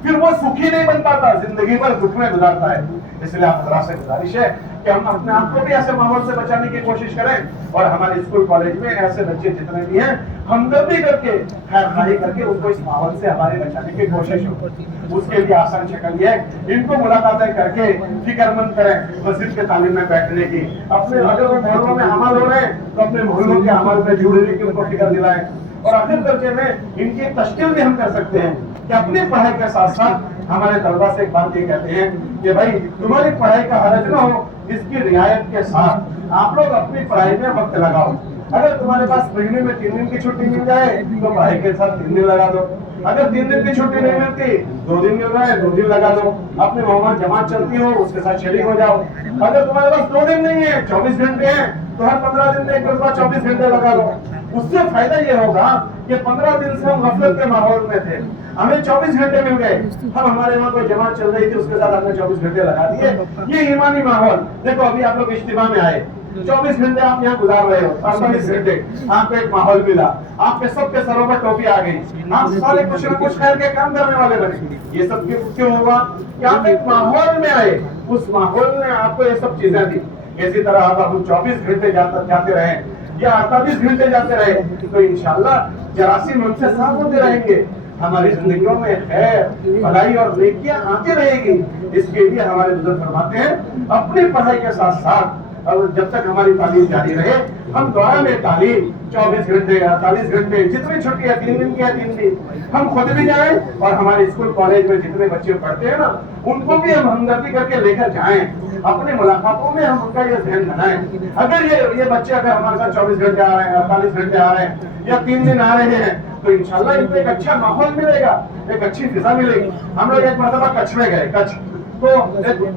फिर वो सुखी नहीं बन पाता, जिंदगी भर दुख में गुजारता है। इसलिए आप हजरात से गुजारिश है कि हम अपने आप को भी ऐसे माहौल से बचाने की कोशिश करें और हमारे स्कूल कॉलेज में ऐसे बच्चे जितने भी हैं, हमदर्दी करके, खैरखाई करके उनको इस माहौल से हमारे बचाने की कोशिश हो। उसके लिए आसान शक्ल ये है, इनको मुलाकातें करके फिक्रमंद करें मस्जिद के तालीम में बैठने की। अपने अगर वो मोहल्लों में अमल हो रहे हैं तो अपने मोहल्लों के अमल में जुड़ने की उनको फिक्र दिलाएं। और आखिर दर्जे में इनकी तश्कील भी हम कर सकते हैं कि अपनी पढ़ाई के साथ साथ हमारे तलबा से एक बात ये कहते हैं कि भाई तुम्हारी पढ़ाई का हरज न हो, इसकी रियायत के साथ आप लोग अपनी पढ़ाई में वक्त लगाओ। अगर तुम्हारे पास महीने में 3 दिन की छुट्टी मिल जाए तो पढ़ाई के साथ 3 दिन लगा दो। अगर 3 दिन की छुट्टी नहीं मिलती, 2 दिन मिल रहा है 2 दिन लगा दो। अपने मोहम्मद जमात चलती हो उसके साथ शरीक हो जाओ। अगर तुम्हारे पास 2 दिन नहीं है, 24 घंटे हैं, तो हर 15 दिन में एक बार 24 घंटे लगा दो। उससे फायदा ये होगा कि 15 दिन से हम गफलत के माहौल में थे, हमें 24 घंटे मिल गए। हम हमारे वहाँ कोई जमात चल रही थी, उसके साथ हमने 24 घंटे लगा दिए। ये ईमानी माहौल। देखो अभी आप लोग इज्तिमा में आए, 24 घंटे आप यहाँ गुजार रहे हो, 48 घंटे आपको एक माहौल मिला, आपके सबके सरों पर टोपी आ गई, आप सारे कुछ न कुछ खैर के काम करने वाले बने। ये सब क्यों हुआ कि आप एक माहौल में आए, उस माहौल ने आपको ये सब चीजें दी। इसी तरह आप 24 घंटे जाते रहे या 48 घंटे जाते रहे तो इंशाअल्लाह जरासीम हमसे साफ होते रहेंगे। हमारी जिंदगियों में खैर, भलाई और नेकियां आती रहेगी। इसके लिए हमारे बुजुर्ग फरमाते हैं अपनी पढ़ाई के साथ साथ और जब तक हमारी तालीम जारी रहे, हम द्वारा में तालीम 24 घंटे 48 घंटे जितनी छुट्टी है, 3 दिन की है 3 दिन, हम खुद भी जाएं और हमारे स्कूल कॉलेज में जितने बच्चे पढ़ते हैं ना, उनको भी हम हमदर्दी करके लेकर जाएं। अपने मुलाकातों में हम उनका ये ध्यान बनाएं। अगर ये बच्चे अगर हमारे साथ 24 घंटे आ रहे हैं, 48 घंटे आ रहे हैं या 3 दिन आ रहे हैं, तो इंशाल्लाह इनको एक अच्छा माहौल मिलेगा, एक अच्छी फिजा मिलेगी। हम लोग एक मरतबा कच्छ में गए, कच्छ तो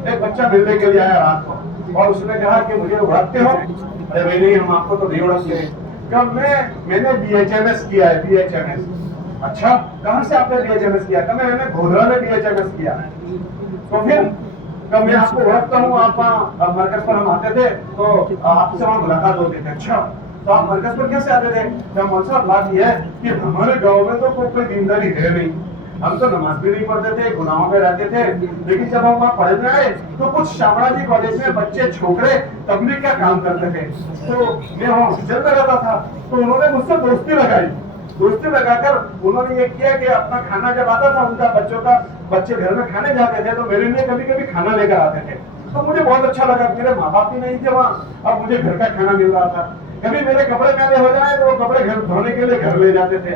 एक बच्चा मिलने के लिए आया रात को और उसने कहा कि मुझे उड़ाते हो। अरे भाई नहीं, हम आपको तो नहीं उड़ाते। कब मैंने BHMS किया है, BHMS। अच्छा, कहाँ से आपने BHMS किया? कब मैंने गोधरा में BHMS किया। तो फिर कब मैं आपको उड़ाता हूँ, आप मरकज पर हम आते थे तो आपसे वहाँ मुलाकात होती थी। अच्छा, तो आप मरकज पर कैसे आते थे? तो बात यह है कि हमारे गाँव में तो कोई दीनदारी है नहीं, हम तो नमाज भी नहीं पढ़ते थे, गुनाहों में रहते थे। लेकिन जब हम वहाँ पढ़ने आए तो कुछ शामड़ा जी कॉलेज में बच्चे छोकरे तबलीग का काम करते थे, तो मैं वहाँ हॉस्टल में रहता था। तो उन्होंने मुझसे दोस्ती लगाई। दोस्ती लगाकर उन्होंने ये किया कि अपना खाना जब आता था उनका बच्चे घर में खाने जाते थे तो मेरे लिए कभी कभी खाना लेकर आते थे। तो मुझे बहुत अच्छा लगा, मेरे माँ बाप भी नहीं थे वहाँ, अब मुझे घर का खाना मिल रहा था। कभी मेरे कपड़े मैले हो जाए तो वो कपड़े घर धोने के लिए घर ले जाते थे।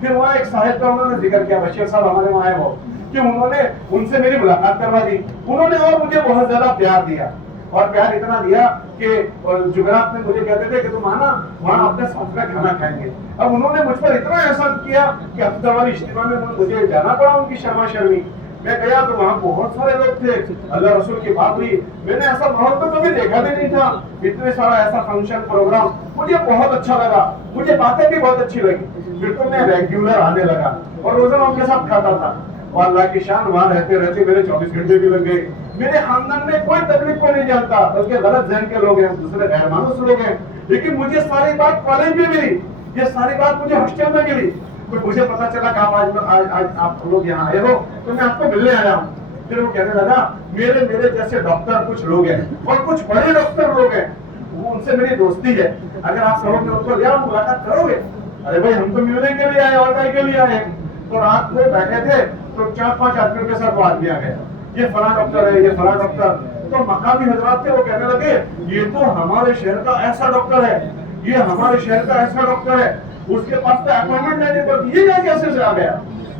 फिर वहाँ एक साहिब का उन्होंने जिक्र किया, बशीर साहब हमारे वहाँ है वो, कि उन्होंने उनसे मेरी मुलाकात करवा दी। उन्होंने और मुझे बहुत ज्यादा प्यार दिया, और प्यार इतना दिया कि जुमेरात में मुझे कहते थे कि तुम आना, वहाँ अपने साथ में खाना खाएंगे। अब उन्होंने मुझ पर इतना एहसान किया कि हफ्ते वाली इज्तिमा में मुझे जाना पड़ा उनकी शर्मा शर्मी। मैं गया तो वहाँ बहुत सारे लोग थे, अल्लाह रसूल की बात हुई। मैंने ऐसा माहौल तो कभी देखा भी नहीं था, इतने सारा ऐसा फंक्शन प्रोग्राम, मुझे बहुत अच्छा लगा, मुझे बातें भी बहुत अच्छी लगी। फिर तो मैं रेगुलर आने लगा और रोजाना उनके साथ खाता था। और अल्लाह की शान, वहाँ रहते रहते मेरे 24 घंटे भी लग गए। मेरे खानदान में कोई तकलीफ को नहीं जानता, बल्कि गलत जहन के लोग हैं, दूसरे गैर मानुस लोग हैं, लेकिन मुझे सारी बात कॉलेज में मिली, ये सारी बात मुझे हॉस्टल में मिली। तो मुझे पता चला कि आज आप लोग यहाँ आए हो, तो मैं आपको मिलने आया हूँ। फिर वो कहने लगा, मेरे जैसे डॉक्टर कुछ लोग हैं और कुछ बड़े डॉक्टर लोग हैं, वो उनसे मेरी दोस्ती है, अगर आप कहोगे उनको ले आओ, मुलाकात करोगे? अरे भाई, हम तो मिलने के लिए आए और कहीं के लिए आए। तो रात को बैठे थे तो 4-5 आदमियों के साथ वो आदमी आ गया, ये फला डॉक्टर है, ये फला डॉक्टर। तो मकामी हजरात थे, वो कहने लगे, ये तो हमारे शहर का ऐसा डॉक्टर है, ये हमारे शहर का ऐसा डॉक्टर है, उसके पास तो अपॉइंटमेंट लेने पड़ती, ये क्या कैसे से आ गया?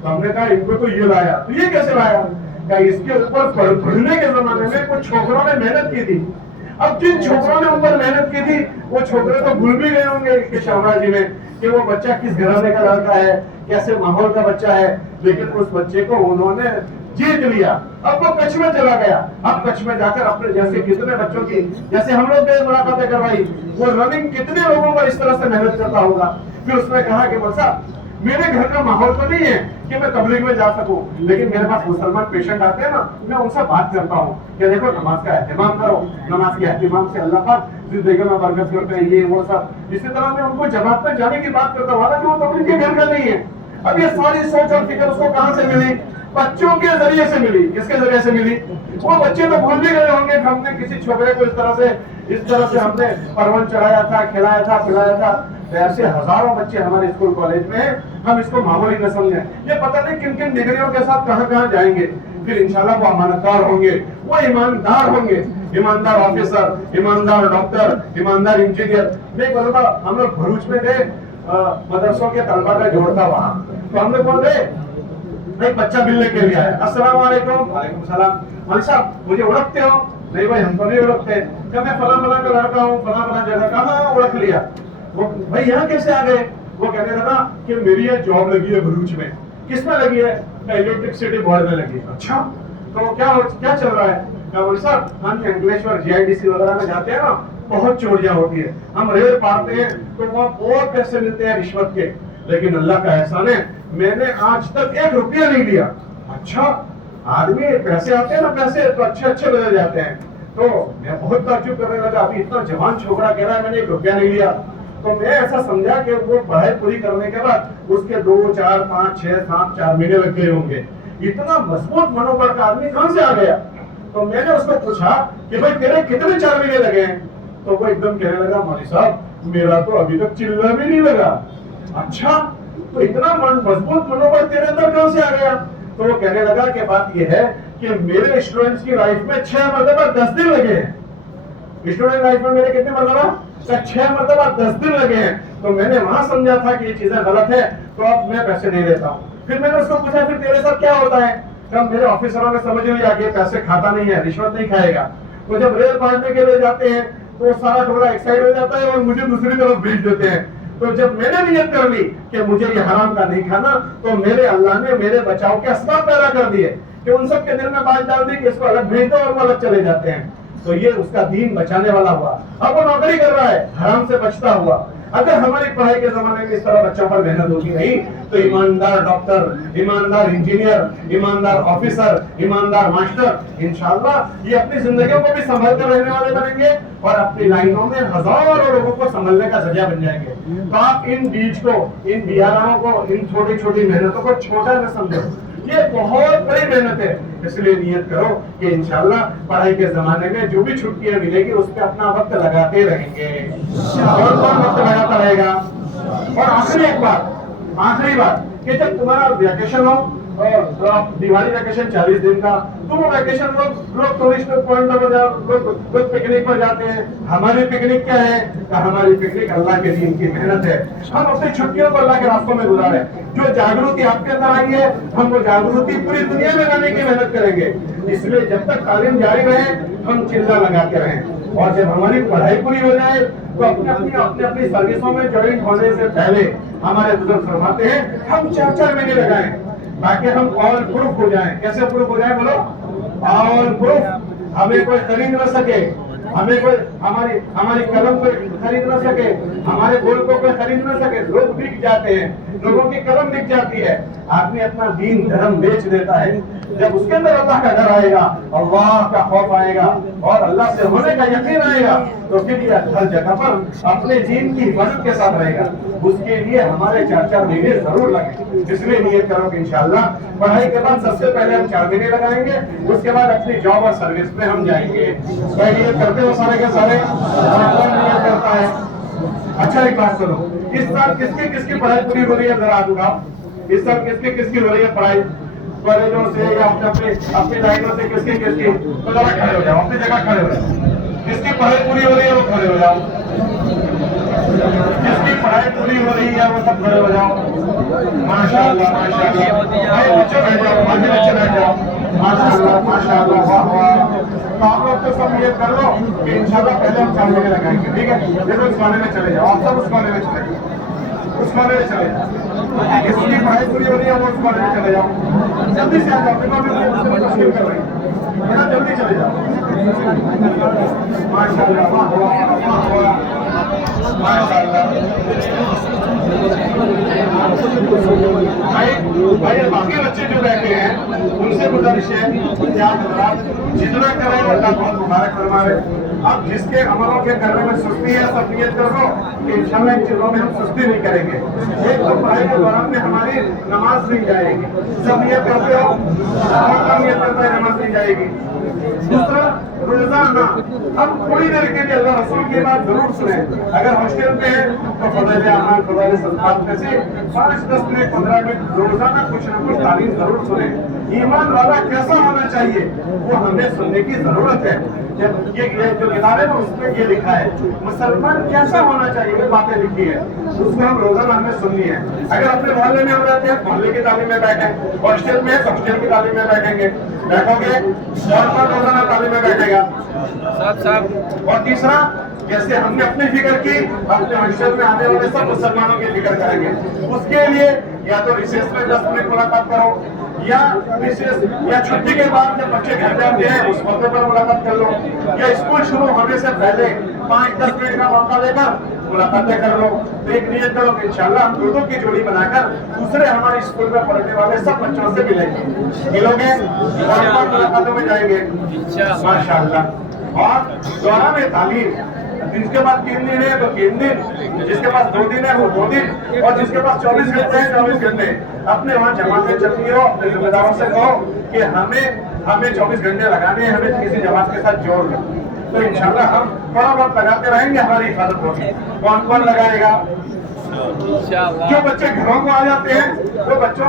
तो हमने कहा, इनको तो ये लाया, तो ये कैसे लाया? क्या इसके ऊपर पढ़ने के जमाने में कुछ छोकरों ने मेहनत की थी। अब जिन छोकरों ने ऊपर मेहनत की थी, वो छोकरे तो भूल भी गए होंगे इसके शामराजी में कि वो बच्चा किस घराने का लड़का है, कैसे माहौल का बच्चा है, लेकिन उस बच्चे को उन्होंने जीत लिया। अब वो कच्छ में चला गया, अब कच्छ में जाकर अपने जैसे कितने बच्चों की, जैसे हम लोग ने मुलाकातें करवाई, वो रनिंग कितने लोगों पर इस तरह से मेहनत करता होगा। फिर उसने कहा कि मौसा, मेरे घर का माहौल तो नहीं है कि मैं तबलीग में जा सकूं, लेकिन मेरे पास मुसलमान पेशेंट आते हैं ना, मैं उनसे बात करता हूँ कि देखो नमाज का एहतिमाम करो, नमाज के एहतिमाम से अल्लाह पाक जिंदगी में बरकत करते हैं, ये वो सब। इसी तरह मैं उनको जमात में जाने की बात करता हूँ, हालांकि वो तबलीग के घर का नहीं है। अब ये सारी सोच और फिक्र उसको कहाँ से मिली? बच्चों के जरिए से मिली। किसके जरिए से मिली? वो बच्चे तो भूल भी गए होंगे, हमने किसी छोकरे को इस तरह से हमने परवन चढ़ाया था, खिलाया था, पिलाया था। ऐसे हजारों बच्चे हमारे स्कूल कॉलेज में हैं, हम इसको मामूली न समझें। ये पता नहीं किन किन डिग्रियों के साथ कहाँ कहाँ जाएंगे, फिर इंशाल्लाह वो अमानतदार होंगे, वो ईमानदार होंगे, ईमानदार ऑफिसर, ईमानदार डॉक्टर, ईमानदार इंजीनियर। नहीं बोलूँगा, हम लोग भरूच में गए, मदरसों के तलबा का जोड़ था वहाँ, तो हम लोग बोल रहे एक बच्चा मिलने के लिए आया, अस्सलाम वालेकुम। वालेकुम सलाम। मौलवी साहब, मुझे उड़कते हो? नहीं भाई, हम तो नहीं उड़कते। क्या मैं फला फला का लड़का हूँ, फला फला जगह का। हाँ, उड़क लिया। वो भाई यहाँ कैसे आ गए? वो कहने लगा कि मेरी ये जॉब लगी है भरूच में। किसमें लगी है? इलेक्ट्रिसिटी बोर्ड में लगी है। अच्छा, तो क्या चल रहा है? मौलवी साहब, हम अंकलेश्वर GIDC वगैरह में जाते हैं ना, बहुत चोरियां होती है, हम रेल पाते हैं तो वहाँ बहुत पैसे मिलते हैं रिश्वत के, लेकिन अल्लाह का एहसान है, मैंने आज तक 1 रुपया नहीं लिया। अच्छा, आदमी पैसे आते हैं ना, पैसे तो अच्छे बदल जाते हैं। तो मैं बहुत ताज्जुब करने लगा, अभी इतना जवान छोकरा कह रहा है मैंने 1 रुपया नहीं लिया। तो मैं ऐसा समझा कि वो पढ़ाई पूरी करने के बाद उसके 2, 4, 5, 6, 7, 4 महीने लग गए होंगे। इतना मजबूत मनोबल का आदमी कहां से आ गया? तो मैंने उसको पूछा कि भाई तेरे कितने 4 महीने लगे हैं? तो वो एकदम कहने लगा, मौलवी साहब, मेरा तो अभी तक चिल्ला भी नहीं लगा। अच्छा, तो इतना मजबूत मनोबल तेरे अंदर कहां से आ गया? तो वो कहने लगा कि बात यह है कि मेरे स्टूडेंट्स की लाइफ में 6 मरतबा 10 दिन लगे हैं। स्टूडेंट लाइफ में मेरे कितने मरतबा? 6 मरतबा 10 दिन लगे हैं। तो मैंने वहां समझा था कि ये चीजें गलत है, तो अब मैं पैसे नहीं लेता हूँ। फिर मैंने उसको पूछा, फिर तेरे साथ क्या होता है? कब मेरे ऑफिसरों ने समझ लिया कि पैसे खाता नहीं है, रिश्वत नहीं खाएगा। तो जब रेल बांटने के लिए जाते हैं तो सारा टोला एक साइड हो जाता है और मुझे दूसरी तरफ भेज देते हैं। तो जब मैंने नियत कर ली कि मुझे ये हराम का नहीं खाना, तो मेरे अल्लाह ने मेरे बचाव के असबाब पैदा कर दिए कि उन सब के दिल में बात डाल दी कि इसको अलग भेज दो, और वो अलग चले जाते हैं। तो ये उसका दीन बचाने वाला हुआ। अब वो नौकरी कर रहा है, हराम से बचता हुआ। अगर हमारी पढ़ाई के जमाने में इस तरह बच्चों पर मेहनत होगी नहीं, तो ईमानदार डॉक्टर, ईमानदार इंजीनियर, ईमानदार ऑफिसर, ईमानदार मास्टर, इंशाअल्लाह ये अपनी जिंदगियों को भी संभल कर रहने वाले बनेंगे और अपनी लाइनों में हजारों लोगों को संभलने का जरिया बन जाएंगे। तो आप इन बीज को, इन बियाराओं को, इन छोटी छोटी मेहनतों को छोटा न समझो, ये बहुत बड़ी मेहनत है। इसलिए नियत करो कि इंशाअल्लाह पढ़ाई के जमाने में जो भी छुट्टियां मिलेगी उस पर अपना वक्त लगाते रहेंगे, और कौन वक्त लगाता रहेगा। और आखिरी बात कि जब तुम्हारा वेकेशन हो आप दिवाली वैकेशन 40 दिन का, तो वो वैकेशन लोग टूरिस्ट पॉइंट पर लोग पिकनिक पर जाते हैं। हमारी पिकनिक क्या है? हमारी पिकनिक अल्लाह के दीन की मेहनत है। हम अपनी छुट्टियों को अल्लाह के रास्तों में गुजारें। जो जागृति आपके अंदर आई है, हम वो जागृति पूरी दुनिया में लाने की मेहनत करेंगे। इसलिए जब तक तालीम जारी रहे, हम चिल्ला लगाते रहें। और जब हमारी पढ़ाई पूरी हो जाए तो अपनी अपनी सर्विसों में ज्वाइन होने से पहले हमारे बुजुर्ग फरमाते हैं हम 4-4 महीने लगाएं ताकि हम ऑल प्रूफ हो जाएं। कैसे प्रूफ हो जाए बोलो? All proof. हमें कोई खरीद न सके, हमें कोई हमारी कलम को खरीद न सके, हमारे बोल को कोई खरीद न सके। लोग बिक जाते हैं, लोगों की कलम बिक जाती है। आदमी अपना दीन धर्म बेच देता है। जब उसके अंदर अल्लाह का डर आएगा, अल्लाह का खौफ आएगा और अल्लाह से होने का यकीन आएगा, तो फिर ये हर जगह पर अपने दीन की हिफाजत के साथ रहेगा। उसके लिए हमारे 4-4 महीने जरूर लगे। इसलिए नियत करो कि इंशाअल्लाह पढ़ाई के बाद सबसे पहले हम 4 महीने लगाएंगे, उसके बाद अपनी जॉब और सर्विस में हम जाएंगे। कोई नियत करते हो सारे के सारे? कौन नियत करता है? अच्छा एक बात सुनो, इस साल किसकी किसकी पढ़ाई पूरी हो रही है? जरा हाथ उठाओ। इस साल किसकी किसकी हो रही है पढ़ाई? कॉलेजों से या अपनी लाइनों से किसकी किसकी? तो जरा खड़े हो जाओ, अपनी जगह खड़े हो जाओ। जिसकी पढ़ाई पूरी हो रही है वो खड़े हो जाओ। जिसकी पढ़ाई पूरी हो रही है वो सब खड़े हो जाओ। माशाअल्लाह माशाअल्लाह। भाई बच्चे बैठ जाओ, बाकी बच्चे बैठ जाओ। माशाअल्लाह माशाअल्लाह, वाह वाह। तो आप लोग तो सब ये कर लो कि इंशाअल्लाह पहले हम 4 महीने लगाएंगे, ठीक है? देखो उस कोने में चले जाओ, आप सब उस कोने में चले जाओ, उस कोने में चले जाओ। जिसकी पढ़ाई पूरी हो रही है वो उस कोने में चले जाओ। जल्दी से आ जाओ, मुश्किल कर रही है, जल्दी चले जाओ। माशाअल्लाह, वाह वाह वाह, माशाअल्लाह। भाई बाकी बच्चे जो बैठे हैं उनसे गुजारिश है कि आप जितना करें अल्लाह बहुत मुबारक फरमाए। अब जिसके अमलों के करने में सुस्ती है सब नियत कर लो कि इंशाअल्लाह इन चीजों में हम सुस्ती नहीं करेंगे। एक तो पढ़ाई के दौरान में हमारी नमाज नहीं जाएगी। सब नियत करते हो? कौन नियत करता है नमाज नहीं जाएगी? दूसरा, रोजाना हम थोड़ी देर के लिए अल्लाह रसूल की बात जरूर सुने। अगर हॉस्टल पे है तो फज़ाइल अमाल, फज़ाइल सदक़ात में से 5-10 मिनट 15 मिनट रोजाना कुछ न कुछ तालीम जरूर सुने। ईमान वाला कैसा होना चाहिए वो हमें सुनने की जरूरत है। जब ये जो किताब है उसमें ये लिखा है मुसलमान कैसा होना चाहिए, वो बातें लिखी है, उसको हम रोजाना हमें सुननी है। अगर अपने मोहल्ले में हम रहते हैं मोहल्ले की तालीम में बैठे, हॉस्टल में तो हॉस्टल की तालीम में बैठेंगे, बैठोगे और रोजाना तालीम में बैठेगा। और तीसरा, जैसे हमने अपनी फिक्र की, अपने हॉस्टल में आने वाले सब मुसलमानों की फिक्र करेंगे। उसके लिए या तो रिसेस में 10 मिनट मुलाकात करो, या रिसेस या छुट्टी के बाद जब बच्चे घर जाते हैं उस मौके पर मुलाकात कर लो, या स्कूल शुरू होने से पहले 5-10 मिनट का मौका लेकर मुलाकातें कर लो। तो एक नियत करो कि इंशाअल्लाह हम दोनों की जोड़ी बनाकर दूसरे हमारे स्कूल में पढ़ने वाले सब बच्चों से मिलेंगे, मिलोगे और मुलाकातों में जाएंगे माशाअल्लाह। और दौरान तालीम जिसके पास 3 दिन है तो 3 दिन, जिसके पास 2 दिन है वो 2 दिन, और जिसके पास 24 घंटे है 24 घंटे। अपने वहाँ जमातें चलती हो, अपने जिम्मेदारों से कहो कि हमें 24 घंटे लगाने हैं, हमें किसी जमात के साथ जोड़ लो। तो इंशाल्लाह हम थोड़ा बहुत लगाते रहेंगे, हमारी हिफाजत होगी। कौन कौन लगाएगा? जो बच्चे घरों को आ जाते हैं, वो बच्चों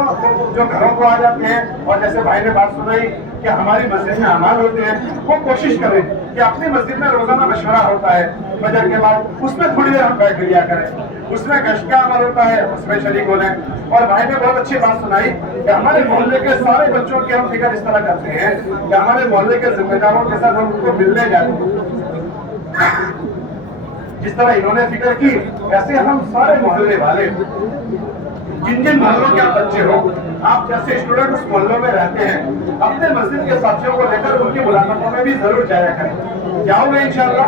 जो घरों को आ जाते हैं, और जैसे भाई ने बात सुनाई कि हमारी मस्जिद में अमाल होते हैं, वो कोशिश करें कि अपनी मस्जिद में रोजाना मशवरा होता है फजर के बाद, उसमें थोड़ी देर हम बैठ लिया करें। उसमें गश्त का अमल होता है, उसमें शरीक हो जाए। और भाई ने बहुत अच्छी बात सुनाई कि हमारे मोहल्ले के सारे बच्चों की हम फिक्र इस तरह करते हैं कि हमारे मोहल्ले के जिम्मेदारों के साथ हम उनको मिलने जाते हैं। जिस तरह इन्होंने फिक्र की, ऐसे हम सारे मोहल्ले वाले जिन जिन मोहल्लों के आप बच्चे हो, आप जैसे स्टूडेंट उस मोहल्लों में रहते हैं, अपने मस्जिद के साथियों को लेकर उनकी मुलाकातों में भी जरूर जाया करें। जाओगे इंशाअल्लाह?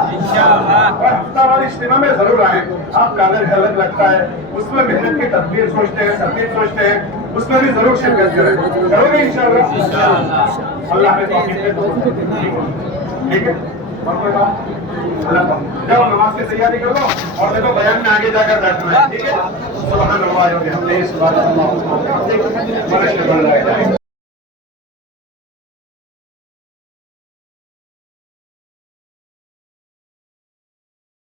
और हफ्तावार इज्तिमा में जरूर आए। आपका अलग लगता है, उसमें मेहनत की तदबीर सोचते हैं, तरतीब सोचते हैं, उसमें भी जरूर शिरकत करें। करोगे इंशाअल्लाह? अल्लाह में ठीक है। और कोई बात? जाओ नमाज की तैयारी कर लो, और देखो बयान में आगे जाकर बैठना है, ठीक है? सुभान अल्लाह, हमने इस बात